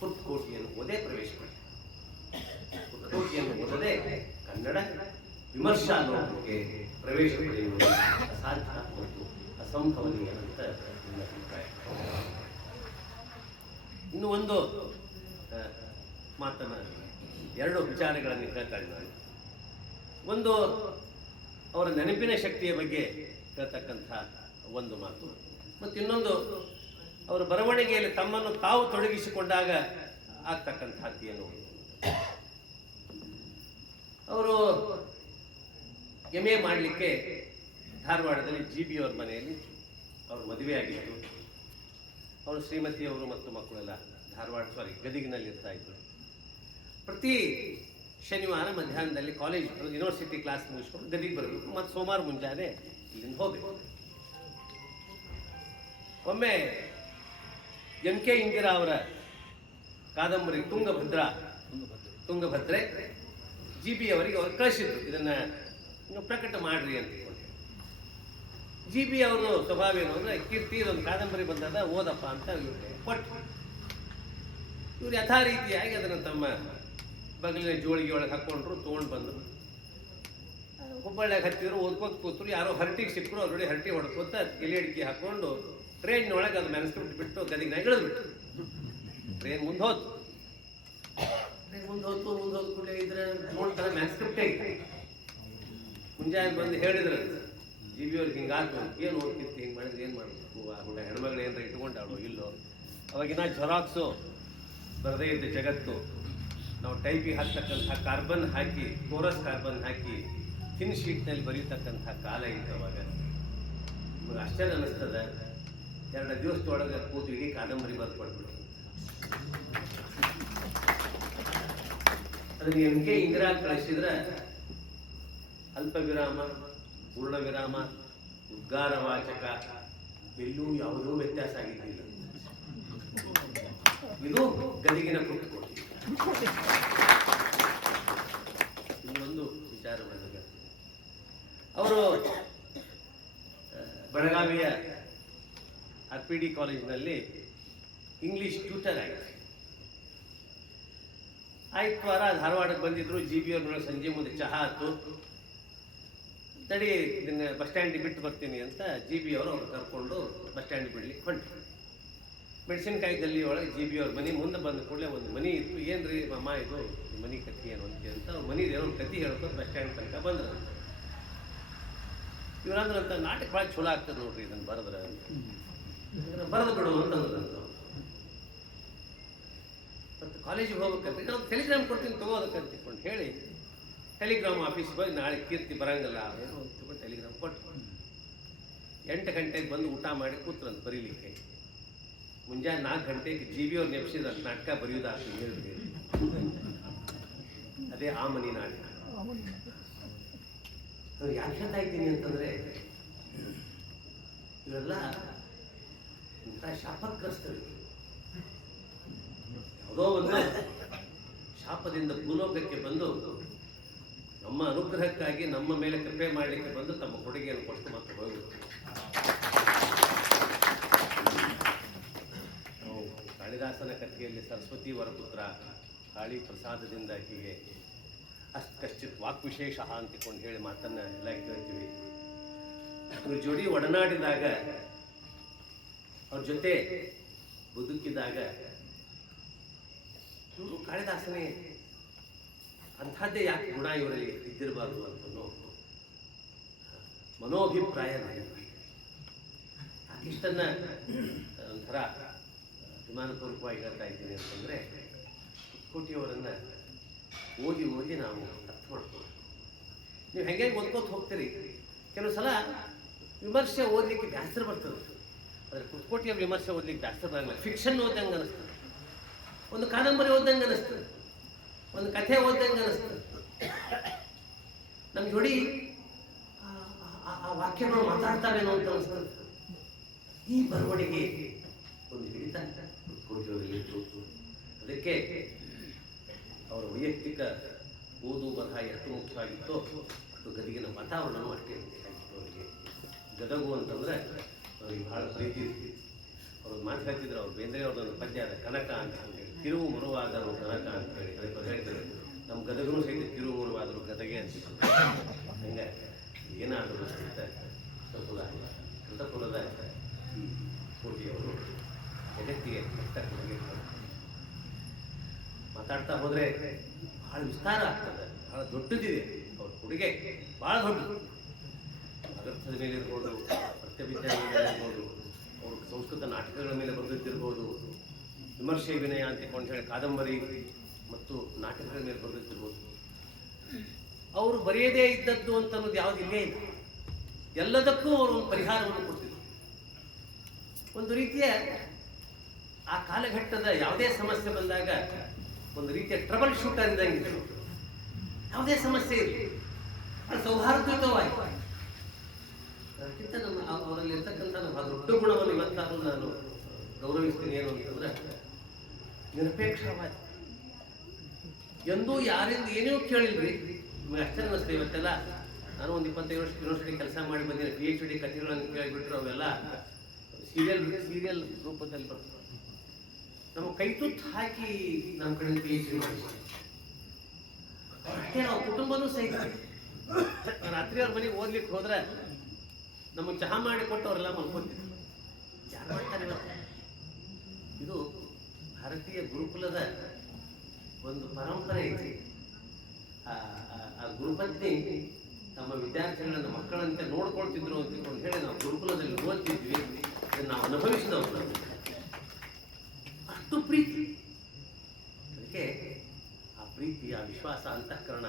ಕುರ್ತಕೋಟಿಯನ್ನು ಓದೇ ಪ್ರವೇಶ ಮಾಡಿ. ಕುರ್ತಕೋಟಿಯನ್ನು ಓದದೆ ಕನ್ನಡ ವಿಮರ್ಶಾ ಲೋಕಕ್ಕೆ ಪ್ರವೇಶ ಪಡೆಯುವುದು ಅಸಾಧ್ಯ ಮತ್ತು ಅಸಂಭವನೀಯ ಅಂತ ನನ್ನ ಅಭಿಪ್ರಾಯ. ಇನ್ನು ಒಂದು ಮಾತನ್ನ, 2 ವಿಚಾರಗಳನ್ನು ಹೇಳ್ತಾಳೆ ನಾನು. ಒಂದು ಅವರ ನೆನಪಿನ ಶಕ್ತಿಯ ಬಗ್ಗೆ ಹೇಳ್ತಕ್ಕಂಥ ಒಂದು ಮಾತು, ಮತ್ತು ಇನ್ನೊಂದು ಅವರ ಬರವಣಿಗೆಯಲ್ಲಿ ತಮ್ಮನ್ನು ತಾವು ತೊಡಗಿಸಿಕೊಂಡಾಗ ಆಗ್ತಕ್ಕಂಥದ್ದು ಏನು. ಅವರು MA ಮಾಡಲಿಕ್ಕೆ ಧಾರವಾಡದಲ್ಲಿ GB ಅವ್ರ ಮನೆಯಲ್ಲಿ ಅವ್ರ ಮದುವೆ ಆಗಿತ್ತು. ಅವರು ಶ್ರೀಮತಿಯವರು ಮತ್ತು ಮಕ್ಕಳೆಲ್ಲ ಗದಗಿನಲ್ಲಿ ಇರ್ತಾ ಇದ್ರು. ಪ್ರತಿ ಶನಿವಾರ ಮಧ್ಯಾಹ್ನದಲ್ಲಿ ಕಾಲೇಜ್ ಯೂನಿವರ್ಸಿಟಿ ಕ್ಲಾಸ್ ಮುಗಿಸ್ಕೊಂಡು ಗದಿಗೆ ಬರಬೇಕು, ಮತ್ತು ಸೋಮವಾರ ಮುಂಜಾನೆ ಇಲ್ಲಿಂದ ಹೋಗಬೇಕು. ಒಮ್ಮೆ MK ಇಂದಿರಾ ಅವರ ಕಾದಂಬರಿ ತುಂಗಭದ್ರೆ GB ಅವರಿಗೆ ಅವ್ರು ಕಳಿಸಿದ್ರು, ಇದನ್ನ ನೀವು ಪ್ರಕಟ ಮಾಡ್ರಿ ಅಂತ. GB ಅವ್ರದ್ದು ಸ್ವಭಾವ ಏನು ಅಂದ್ರೆ, ಕೀರ್ತಿ ಇದೊಂದು ಕಾದಂಬರಿ ಬಂದದ ಓದಪ್ಪ ಅಂತ ಕೊಟ್ಟು, ಇವ್ರು ಯಥಾ ರೀತಿಯಾಗಿ ಅದನ್ನು ತಮ್ಮ ಬಗಲಿನ ಜೋಳಿಗೆ ಒಳಗೆ ಹಾಕ್ಕೊಂಡ್ರು, ತೊಗೊಂಡು ಬಂದರು. ಹುಬ್ಬಳ್ಳಿಯಾಗ ಹತ್ತಿದ್ರು, ಓದ್ಕೋತ ಕೂತರು. ಯಾರೋ ಹರಟಿಗೆ ಸಿಕ್ಕರು, ಅವ್ರ ನೋಡಿ ಹರಟಿ ಹೊಡ್ಕೋತ ಎಲೆ ಅಡಿಕೆ ಹಾಕ್ಕೊಂಡು ಟ್ರೈನ್ನೊಳಗೆ ಅದು ಮ್ಯಾನ್ಸ್ಕ್ರಿಪ್ಟ್ ಬಿಟ್ಟು ಗದಿಗೆ ಇಳಿದ್ಬಿಟ್ಟು ಟ್ರೈನ್ ಮುಂದೆ ಹೋತು. ಮುಂದೆ ಹೋದ ಕೂಡಲೇ ಇದ್ರೆ ನೋಡ್ತಾರೆ ಮ್ಯಾನ್ಸ್ಕ್ರಿಪ್ಟೇ ಇದೆ. ಮುಂಜಾನೆ ಬಂದು ಹೇಳಿದ್ರು GB ಅವ್ರಿಗೆ, ಹಿಂಗಾಗ್ತು, ಏನು ಓದ್ತಿರ್ತಿ, ಹಿಂಗೆ ಮಾಡಿದ್ರೆ ಏನು ಮಾಡಬೇಕು, ಆ ಹೆಣ್ಮಗಳು ಏನಾರ ಇಟ್ಕೊಂಡಾಳು ಇಲ್ಲೋ. ಅವಾಗಿನ ಜೆರಾಕ್ಸು ಬರದೇ ಇದ್ದ ಜಗತ್ತು. ನಾವು ಟೈಪಿಗೆ ಹಾಕ್ತಕ್ಕಂಥ ಕಾರ್ಬನ್ ಹಾಕಿ, ಕೋರಸ್ ಕಾರ್ಬನ್ ಹಾಕಿ ಥಿನ್ ಶೀಟ್ನಲ್ಲಿ ಬರೀತಕ್ಕಂಥ ಕಾಲ ಇತ್ತು ಅವಾಗ. ನಿಮಗೆ ಆಶ್ಚರ್ಯ ಅನ್ನಿಸ್ತದ, 2 ದಿವಸದೊಳಗೆ ಕೂತು ಇಡೀ ಕಾದಂಬರಿ ಬರ್ಕೊಡ್ಬಿಡು. ಅದಕ್ಕೆ MK ಇಂದಿರಾ ಕಳಿಸಿದ್ರೆ ಅಲ್ಪ ವಿರಾಮ, ಪೂರ್ಣ ವಿರಾಮ, ಉದ್ಗಾರ ವಾಚಕ ಎಲ್ಲೂ ಯಾವುದೂ ವ್ಯತ್ಯಾಸ ಆಗಿದ್ದಿಲ್ಲ. ಇದು ಗದಿಗಿನ ಕುರ್ತಕೋಟಿ. ಇನ್ನೊಂದು ವಿಚಾರ ನನಗೆ, ಅವರು ಬೆಳಗಾವಿಯ RPD ಕಾಲೇಜಿನಲ್ಲಿ ಇಂಗ್ಲಿಷ್ ಟ್ಯೂಟರ್ ಆಗಿದೆ. ಆಯ್ತವಾರ ಧಾರವಾಡಕ್ಕೆ ಬಂದಿದ್ರು. GB ಅವ್ರನ್ನ ಸಂಜೆ ಮುಂದೆ ಚಹಾ ಆಯ್ತು, ತಡಿ ಇದನ್ನ ಬಸ್ ಸ್ಟ್ಯಾಂಡಿಗೆ ಬಿಟ್ಟು ಬರ್ತೀನಿ ಅಂತ GB ಅವರು ಕರ್ಕೊಂಡು ಬಸ್ ಸ್ಟ್ಯಾಂಡಿಗೆ ಬಿಡ್ಲಿಕ್ಕೆ ಹೊಂಟ್ರು. ಮೆಣಸಿನಕಾಯಿ ಗಲ್ಲಿ ಒಳಗೆ GB ಅವ್ರ ಮನೆ ಮುಂದೆ ಬಂದ ಕೂಡಲೇ ಒಂದು ಮನೆ ಇತ್ತು. ಏನ್ರಿ ಮಾಮ ಇದು ಮನೆ ಕತ್ತಿ ಏನು ಅಂತ ಅವ್ರ ಮನೆ ಏನೋ ಒಂದು ಕತ್ತಿ ಹೇಳ್ಕೊಂಡು ಬಸ್ ಸ್ಟ್ಯಾಂಡ್ ತನಕ ಬಂದ್ರ. ಇವರಂದ್ರಂತ ನಾಟಕ ಭಾಳ ಚಲೋ ಆಗ್ತದೆ ನೋಡ್ರಿ, ಇದನ್ನು ಬರೆದ್ರೆ ಬರೆದು ಬಿಡು ಅಂತಂದ್ರಂತ. ಮತ್ತು ಕಾಲೇಜಿಗೆ ಹೋಗ್ಬೇಕಂತ ನಾವು ಟೆಲಿಗ್ರಾಮ್ ಕೊಡ್ತೀನಿ ತಗೋದಕ್ಕಂತ ತಿಳ್ಕೊಂಡು ಹೇಳಿ ಟೆಲಿಗ್ರಾಮ್ ಆಫೀಸ್ಗೆ ಹೋಗಿ ನಾಳೆ ಕೀರ್ತಿ ಬರಂಗಲ್ಲ ಏನೋ ತಗೊಂಡು ಟೆಲಿಗ್ರಾಮ್ ಕೊಟ್ಟು 8 ಗಂಟೆಗೆ ಬಂದು ಊಟ ಮಾಡಿ ಕೂತ್ರಂತ ಬರೀಲಿಕ್ಕೆ. ಮುಂಜಾನೆ 4 ಗಂಟೆಗೆ GB ಅವ್ರು ನೆಪ್ಸಿದ್ರ ನಾಟಕ ಬರೆಯೋದಾಗ್ತದೆ ಹೇಳಿದ್ರಿ. ಅದೇ ಆ ಮನಿ ನಾಟಕ. ಅವ್ರು ಯಾಕೆ ಹೇಳ್ತಾ ಇದ್ದೀನಿ ಅಂತಂದ್ರೆ, ಇವೆಲ್ಲ ಇಂಥ ಶಾಪಗ್ರಸ್ತರು. ಯಾವುದೋ ಒಂದು ಶಾಪದಿಂದ ಭೂಲೋಕಕ್ಕೆ ಬಂದು ನಮ್ಮ ಅನುಗ್ರಹಕ್ಕಾಗಿ ನಮ್ಮ ಮೇಲೆ ಕೃಪೆ ಮಾಡಲಿಕ್ಕೆ ಬಂದು ತಮ್ಮ ಕೊಡುಗೆಯನ್ನು ಕೊಟ್ಟು ಮತ್ತೆ ಹೋಗಬೇಕು. ಕಾಳಿದಾಸನ ಕಥೆಯಲ್ಲಿ ಸರಸ್ವತಿ ವರಪುತ್ರ ಕಾಳಿ ಪ್ರಸಾದದಿಂದ ಹೀಗೆ ಕಶ್ಚಿತ್ ವಾಕ್ವಿಶೇಷ ಅಂತಿಕೊಂಡು ಹೇಳಿ ಮಾತನ್ನ ಎಲ್ಲ ಕೇಳ್ತೀವಿ. ಇವ್ರ ಜೋಡಿ ಒಡನಾಡಿದಾಗ ಅವ್ರ ಜೊತೆ ಬದುಕಿದಾಗ ಇವರು ಕಾಳಿದಾಸನೇ ಅಂಥದ್ದೇ ಯಾಕೆ ಗುಣ ಇವರಲ್ಲಿ ಇದ್ದಿರಬಾರ್ದು ಅಂತನೋ ಮನೋಭಿಪ್ರಾಯ ನನಗೆ. ಇಷ್ಟನ್ನ ಒಂಥರ ಅಭಿಮಾನಪೂರ್ವಕವಾಗಿ ಹೇಳ್ತಾ ಇದ್ದೀನಿ ಅಂತಂದರೆ, ಕೋಟಿಯವರನ್ನು ಓದಿ ಓದಿ ನಾವು ಅರ್ಥ ಮಾಡ್ತೀವಿ. ನೀವು ಹೆಂಗೆ ಓದ್ಕೋತ ಹೋಗ್ತೀರಿ, ಕೆಲವು ಸಲ ವಿಮರ್ಶೆ ಓದಲಿಕ್ಕೆ ಬೇಸರ ಬರ್ತದೆ. ಆದರೆ ಕುತ್ಕೋಟಿಯ ವಿಮರ್ಶೆ ಓದಲಿಕ್ಕೆ ಬೇಸರ ಬರಲ್ಲ. ಫಿಕ್ಷನ್ ಓದಂಗೆ ಅನಿಸ್ತದೆ, ಒಂದು ಕಾದಂಬರಿ ಓದಂಗೆ ಅನಿಸ್ತದೆ, ಒಂದು ಕಥೆ ಓದಂಗೆ ಅನಿಸ್ತದೆ. ನಮ್ಮ ಜೋಡಿ ಆ ವಾಕ್ಯಗಳು ಮಾತಾಡ್ತಾವೇನೋ ಅಂತ ಅನಿಸ್ತದೆ. ಈ ಬರವಣಿಗೆ ಒಂದು ಹಿಡಿತ ಕುತ್ಕೋಟಿಯವರಲ್ಲಿ ಇತ್ತು. ಅದಕ್ಕೆ ಅವರ ವೈಯಕ್ತಿಕ ಓದು ಬರಹ ಎಷ್ಟು ಮುಖ್ಯವಾಗಿತ್ತೋ ಅದು ಗದಗಿನ ವಾತಾವರಣವೂ ಅಷ್ಟೇ ಮುಖ್ಯವಾಗಿತ್ತು ಅವರಿಗೆ. ಗದಗು ಅಂತಂದರೆ ಅವ್ರಿಗೆ ಭಾಳ ಪ್ರೀತಿ. ಅವ್ರು ಮಾತಾಡ್ತಿದ್ರು, ಅವ್ರು ಬೇಂದ್ರೆ ಅವ್ರದ್ದೊಂದು ಪದ್ಯ ಅದ, ಕನಕ ಅಂತ ಹೇಳಿ, ತಿರುವು ಮುರುವಾದರು ಕನಕ ಅಂತ ಹೇಳಿ ಅದಕ್ಕೆ ಹೇಳ್ತಾರೆ. ನಮ್ಮ ಗದಗನೂ ಸಹಿತ ತಿರುವು ಮುರುವಾದರು ಗದಗೆ ಅನ್ಸಿತ್ತು. ಹಂಗೆ ಏನಾದರೂ ಸಹಿತ ಕೃತಕುಲದ ಈ ಕೋಟಿಯವರು ಜಗತ್ತಿಗೆ ಮಾತಾಡ್ತಾ ಹೋದರೆ ಭಾಳ ವಿಸ್ತಾರ ಆಗ್ತದೆ, ಭಾಳ ದೊಡ್ಡದಿದೆ ಅವ್ರ ಕೊಡುಗೆ, ಭಾಳ ದೊಡ್ಡದು. ಅಗರ್ಥದ ಮೇಲೆ ಇರ್ಬೋದು, ಪ್ರತ್ಯಭಿಜ್ಞಾನ ಮೇಲೆ ಇರ್ಬೋದು, ಅವರು ಸಂಸ್ಕೃತ ನಾಟಕಗಳ ಮೇಲೆ ಬರೆದಿದ್ದಿರ್ಬೋದು, ವಿಮರ್ಶೆ ವಿನಯ ಅಂತಕೊಂಡು ಹೇಳಿ ಕಾದಂಬರಿ ಮತ್ತು ನಾಟಕಗಳ ಮೇಲೆ ಬರೆದಿದ್ದಿರ್ಬೋದು. ಅವರು ಬರೆಯದೇ ಇದ್ದದ್ದು ಅಂತ ಅನ್ನೋದು ಯಾವುದು ಇಲ್ಲೇ ಇಲ್ಲ. ಎಲ್ಲದಕ್ಕೂ ಅವರು ಒಂದು ಪರಿಹಾರವನ್ನು ಕೊಡ್ತಿದ್ರು. ಒಂದು ರೀತಿಯ ಆ ಕಾಲಘಟ್ಟದ ಯಾವುದೇ ಸಮಸ್ಯೆ ಬಂದಾಗ ಒಂದು ರೀತಿಯ ಟ್ರಬಲ್ ಶೂಟರ್ ಇದ್ದಂಗೆ, ಯಾವುದೇ ಸಮಸ್ಯೆ ಇರಲಿ ಅದು ಸೌಹಾರ್ದಯುತವಾಗಿ. ಅದಕ್ಕಿಂತ ನಮ್ಮ ಅವರಲ್ಲಿ ಇರ್ತಕ್ಕಂಥ ದೊಡ್ಡ ಗುಣವನ್ನು ಇವತ್ತಾದರೂ ನಾನು ಗೌರವಿಸ್ತೀನಿ. ಏನು ಅಂತಂದ್ರೆ ನಿರಪೇಕ್ಷವಾದ, ಎಂದೂ ಯಾರಿಂದ ಏನೇ ಕೇಳಿಲ್ರಿ. ನಿಮಗೆ ಅಷ್ಟೇ ಅನ್ನಿಸ್ತದೆ. ಇವತ್ತೆಲ್ಲ ನಾನು ಒಂದು 25 ವರ್ಷ ಯೂನಿವರ್ಸಿಟಿ ಕೆಲಸ ಮಾಡಿ ಬಂದಿದ್ದೆ. PhD ಕಥೆಗಳನ್ನು ಕೇಳಿಬಿಟ್ರು ಅವೆಲ್ಲ ಸೀರಿಯಲ್ ರೂಪದಲ್ಲಿ ಬರ್ತದೆ. ನಮ್ಮ ಕೈ ತುತ್ತು ಹಾಕಿ ನಮ್ಮ ಕಡೆ PhD ಮಾಡಿ ಅಷ್ಟೇ. ನಾವು ಕುಟುಂಬನೂ ಸಹಿತ ರಾತ್ರಿ ಅವ್ರ ಮನೆಗೆ ಓದ್ಲಿಕ್ಕೆ ಹೋದ್ರೆ ನಮಗೆ ಚಹಾ ಮಾಡಿ ಕೊಟ್ಟವರೆಲ್ಲ ಮಲ್ಕೊತಿದ್ರು. ಯಾರು ಮಾಡ್ತಾರೆ ಇವತ್ತು? ಇದು ಭಾರತೀಯ ಗುರುಕುಲದ ಒಂದು ಪರಂಪರೆ ಐತಿ. ಆ ಗುರುಪತ್ನಿ ತಮ್ಮ ವಿದ್ಯಾರ್ಥಿಗಳನ್ನು ಮಕ್ಕಳಂತೆ ನೋಡ್ಕೊಳ್ತಿದ್ರು ಅಂತ ಹೇಳಿ ನಾವು ಗುರುಕುಲದಲ್ಲಿ ಓದ್ತಿದ್ವಿ. ಅದನ್ನು ನಾವು ಅನುಭವಿಸಿದವರು. ಅಷ್ಟು ಪ್ರೀತಿ. ಅದಕ್ಕೆ ಆ ಪ್ರೀತಿ, ಆ ವಿಶ್ವಾಸ, ಅಂತಃಕರಣ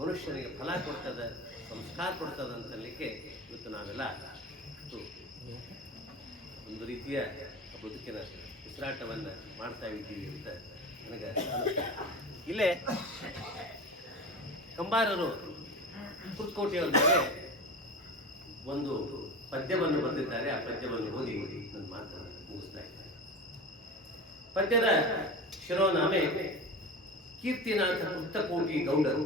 ಮನುಷ್ಯನಿಗೆ ಫಲ ಕೊಡ್ತದೆ, ಸಂಸ್ಕಾರ ಕೊಡ್ತದೆ ಅಂತಲಿಕ್ಕೆ ಇವತ್ತು ನಾವೆಲ್ಲ ಒಂದು ರೀತಿಯ ಬದುಕಿನ ಉಸಿರಾಟವನ್ನು ಮಾಡ್ತಾ ಇದ್ದೀವಿ ಅಂತ ನನಗೆ ಇಲ್ಲೇ ಕಂಬಾರರು ಕುರ್ತಕೋಟಿಯವರ ಮೇಲೆ ಒಂದು ಪದ್ಯವನ್ನು ಬರೆದಿದ್ದಾರೆ. ಆ ಪದ್ಯವನ್ನು ಓದಿ ನನ್ನ ಮಾತನ್ನು ಮುಗಿಸ್ತಾ ಇದ್ದಾರೆ. ಪದ್ಯದ ಶಿರೋನಾಮೆ ಕೀರ್ತಿನಾಥ ಪುತ್ತಕೋಟಿ ಗೌಡರು.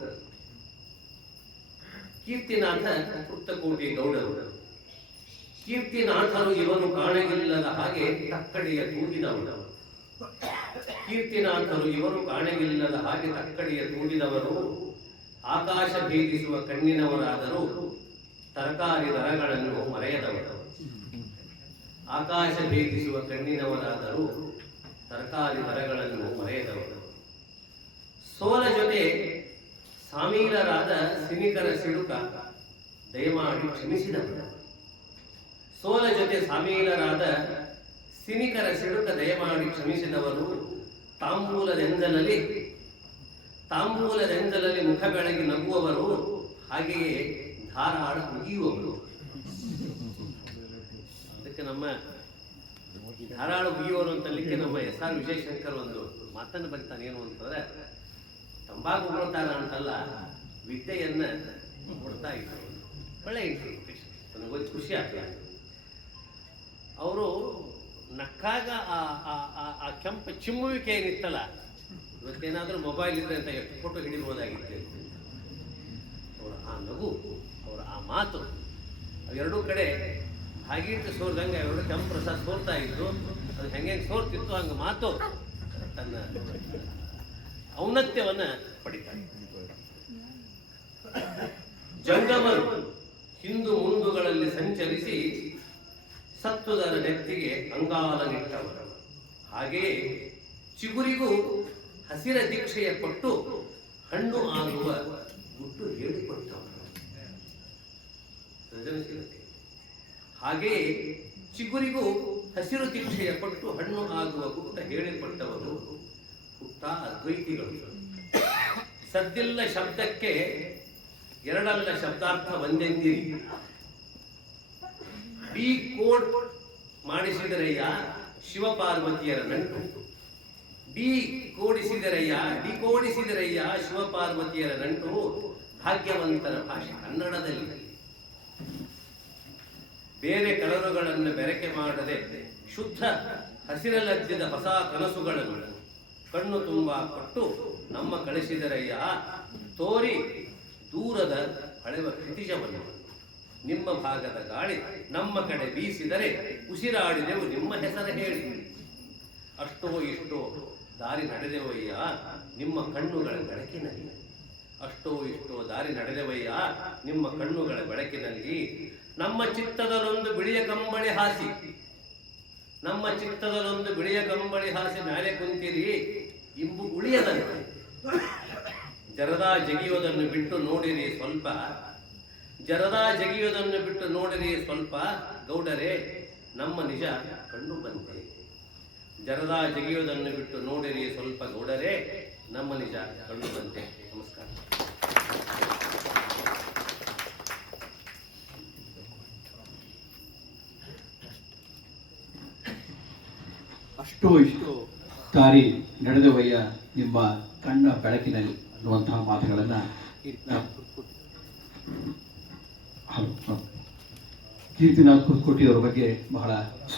ಕೀರ್ತಿನಾಥ ಪುತ್ತಕೋಟಿ ಗೌಡರು. ಕೀರ್ತಿನಾಥರು ಇವನು ಕಾಣಗಿಲ್ಲದ ಹಾಗೆ ತಕ್ಕಡಿಯ ತೂಗಿದವರು. ಕೀರ್ತಿನಾಥರು ಇವರು ಕಾಣಗಿಲ್ಲದ ಹಾಗೆ ತಕ್ಕಡಿಯ ತೂಗಿದವರು. ಆಕಾಶ ಭೇದಿಸುವ ಕಣ್ಣಿನವರಾದರೂ ತರಕಾರಿ ದರಗಳನ್ನು ಮರೆಯದವರು. ಆಕಾಶ ಭೇದಿಸುವ ಕಣ್ಣಿನವರಾದರೂ ತರಕಾರಿ ದರಗಳನ್ನು ಮರೆಯದವರು. ಸೋಲ ಜೊತೆ ಸಾಮೀಲರಾದ ಸಿನಿಕರ ಸಿಡುಕ ದಯಮಾಡಿ ಕ್ಷಮಿಸಿದವರು. ಸೋಲ ಜೊತೆ ಸಾಮೀಲರಾದ ಸಿನಿಕರ ಸಿಡುಕ ದಯಮಾಡಿ ಕ್ಷಮಿಸಿದವರು. ತಾಂಬೂಲದೆಂದಲಲ್ಲಿ ಮುಖ ಬೆಳಗಿ ನಗುವವರು, ಹಾಗೆಯೇ ಧಾರಾಳ ಮುಗಿಯುವವರು. ಅದಕ್ಕೆ ನಮ್ಮ ಧಾರಾಳ ಮುಗಿಯುವರು ಅಂತಲಿಕ್ಕೆ ನಮ್ಮ SR ವಿಜಯಶಂಕರ್ ಒಂದು ಮಾತನ್ನು ಬರೀತಾನೆ. ಏನು ಅಂತಂದ್ರೆ, ತಂಬಾಕು ಕೊಡ್ತಾರ ಅಂತಲ್ಲ, ವಿದ್ಯೆಯನ್ನ ಕೊಡ್ತಾ ಇದ್ರು. ಒಳ್ಳೆ ಇಂಟರ್ಪ್ರಿಟೇಷನ್, ನನಗೆ ಖುಷಿ ಆಗ್ತದೆ. ಅವರು ನಕ್ಕಾಗ ಆ ಕೆಂಪು ಚಿಮ್ಮುವಿಕೆ ಏನಿತ್ತಲ್ಲ, ಇವತ್ತೇನಾದ್ರೂ ಮೊಬೈಲ್ ಇದ್ರೆ ಅಂತ ಎಷ್ಟು ಫೋಟೋ ಹಿಡಿಬಹುದಾಗಿತ್ತು. ಅವರ ಆ ನಗು, ಅವರ ಆ ಮಾತು, ಅವೆರಡೂ ಕಡೆ ಭಾಗೀರಥಿ ಸೋರ್ದಂಗೆ ಅವೆರಡು ಕೆಂಪು ಪ್ರಸಾದ ಸೋರ್ತಾ ಇದ್ರು. ಅದು ಹೆಂಗೆ ಸೋರ್ತಿತ್ತು ಹಂಗೆ ಮಾತು ತನ್ನ ಔನ್ನತ್ಯವನ್ನ ಪಡಿತಾರೆ. ಜಂಗಮರು ಹಿಂದು ಮುಂದುಗಳಲ್ಲಿ ಸಂಚರಿಸಿ ಸತ್ತುದರ ನೆತ್ತಿಗೆ ಅಂಗಾಲನಿಟ್ಟವರು. ಹಾಗೆಯೇ ಚಿಗುರಿಗೂ ಹಸಿರ ದೀಕ್ಷೆಯ ಕೊಟ್ಟು ಹಣ್ಣು ಆಗುವ ಗುಟ್ಟು ಹೇಳಿಕೊಟ್ಟವರು. ಸೃಜನಶೀಲತೆ. ಹಾಗೆಯೇ ಚಿಗುರಿಗೂ ಹಸಿರು ದೀಕ್ಷೆಯ ಕೊಟ್ಟು ಹಣ್ಣು ಆಗುವ ಗುಟ್ಟ ಹೇಳಿಕೊಟ್ಟವರು ಹುಟ್ಟ ಅದ್ವೈತಿಗಳು. ಸದ್ದಿಲ್ಲ ಶಬ್ದಕ್ಕೆ ಎರಡಲ್ಲ ಶಬ್ದಾರ್ಥ ಒಂದೆಂದಿರಿ. ಡಿ ಕೋಡ್ ಮಾಡಿಸಿದರಯ್ಯ ಶಿವಪಾರ್ವತಿಯರ ನಂಟು. ಡಿಕೋಡಿಸಿದರಯ್ಯ ಶಿವಪಾರ್ವತಿಯರ ನಂಟು. ಭಾಗ್ಯವಂತರ ಭಾಷೆ ಕನ್ನಡದಲ್ಲಿ. ಬೇರೆ ಕಲರುಗಳನ್ನು ಬೆರಕೆ ಮಾಡದೆ ಶುದ್ಧ ಹಸಿರಲಜ್ಜದ ಹೊಸ ಕನಸುಗಳನ್ನು ಕಣ್ಣು ತುಂಬ ಕೊಟ್ಟು ನಮ್ಮ ಕಳಿಸಿದರಯ್ಯ. ತೋರಿ ದೂರದ ಹಳೆವ ಕ್ಷಿತಿಜವನ್ನು. ನಿಮ್ಮ ಭಾಗದ ಗಾಳಿ ನಮ್ಮ ಕಡೆ ಬೀಸಿದರೆ ಉಸಿರಾಡಿದೆವು ನಿಮ್ಮ ಹೆಸರು ಹೇಳಿ. ಅಷ್ಟೋ ಇಷ್ಟೋ ದಾರಿ ನಡೆದೆವಯ್ಯ ನಿಮ್ಮ ಕಣ್ಣುಗಳ ಬೆಳಕಿನಲ್ಲಿ. ಅಷ್ಟೋ ಇಷ್ಟೋ ದಾರಿ ನಡೆದೆವಯ್ಯ ನಿಮ್ಮ ಕಣ್ಣುಗಳ ಬೆಳಕಿನಲ್ಲಿ. ನಮ್ಮ ಚಿತ್ತದಲ್ಲೊಂದು ಬಿಳಿಯ ಕಂಬಳಿ ಹಾಸಿ, ನಮ್ಮ ಚಿತ್ತದಲ್ಲೊಂದು ಬಿಳಿಯ ಕಂಬಳಿ ಹಾಸಿ ಮೇಲೆ ಕುಂತಿರಿ ಇಂಬು ಉಳಿಯದಂತೆ. ಜರದ ಜಗಿಯೋದನ್ನು ಬಿಟ್ಟು ನೋಡಿರಿ ಸ್ವಲ್ಪ, ಜರದ ಜಗಿಯೋದನ್ನು ಬಿಟ್ಟು ನೋಡಿರಿ ಸ್ವಲ್ಪ ಗೌಡರೇ ನಮ್ಮ ನಿಜ ಕಂಡು ಬಂತೆ. ಜರದ ಜಗಿಯೋದನ್ನು ಬಿಟ್ಟು ನೋಡಿರಿ ಸ್ವಲ್ಪ ಗೌಡರೇ ನಮ್ಮ ನಿಜ ಕಂಡು ಬಂತೆ. ನಮಸ್ಕಾರ. ಅಷ್ಟೋ ಇಷ್ಟೋ ದಾರಿ ನಡೆದವಯ್ಯ ನಿಮ್ಮ ಕಣ್ಣ ಬೆಳಕಿನಲ್ಲಿ ಅನ್ನುವಂತಹ ಮಾತುಗಳನ್ನು ಕೀರ್ತಿನಾಥ್ ಕುರ್ಕೋಟಿ ಅವರ ಬಗ್ಗೆ ಬಹಳ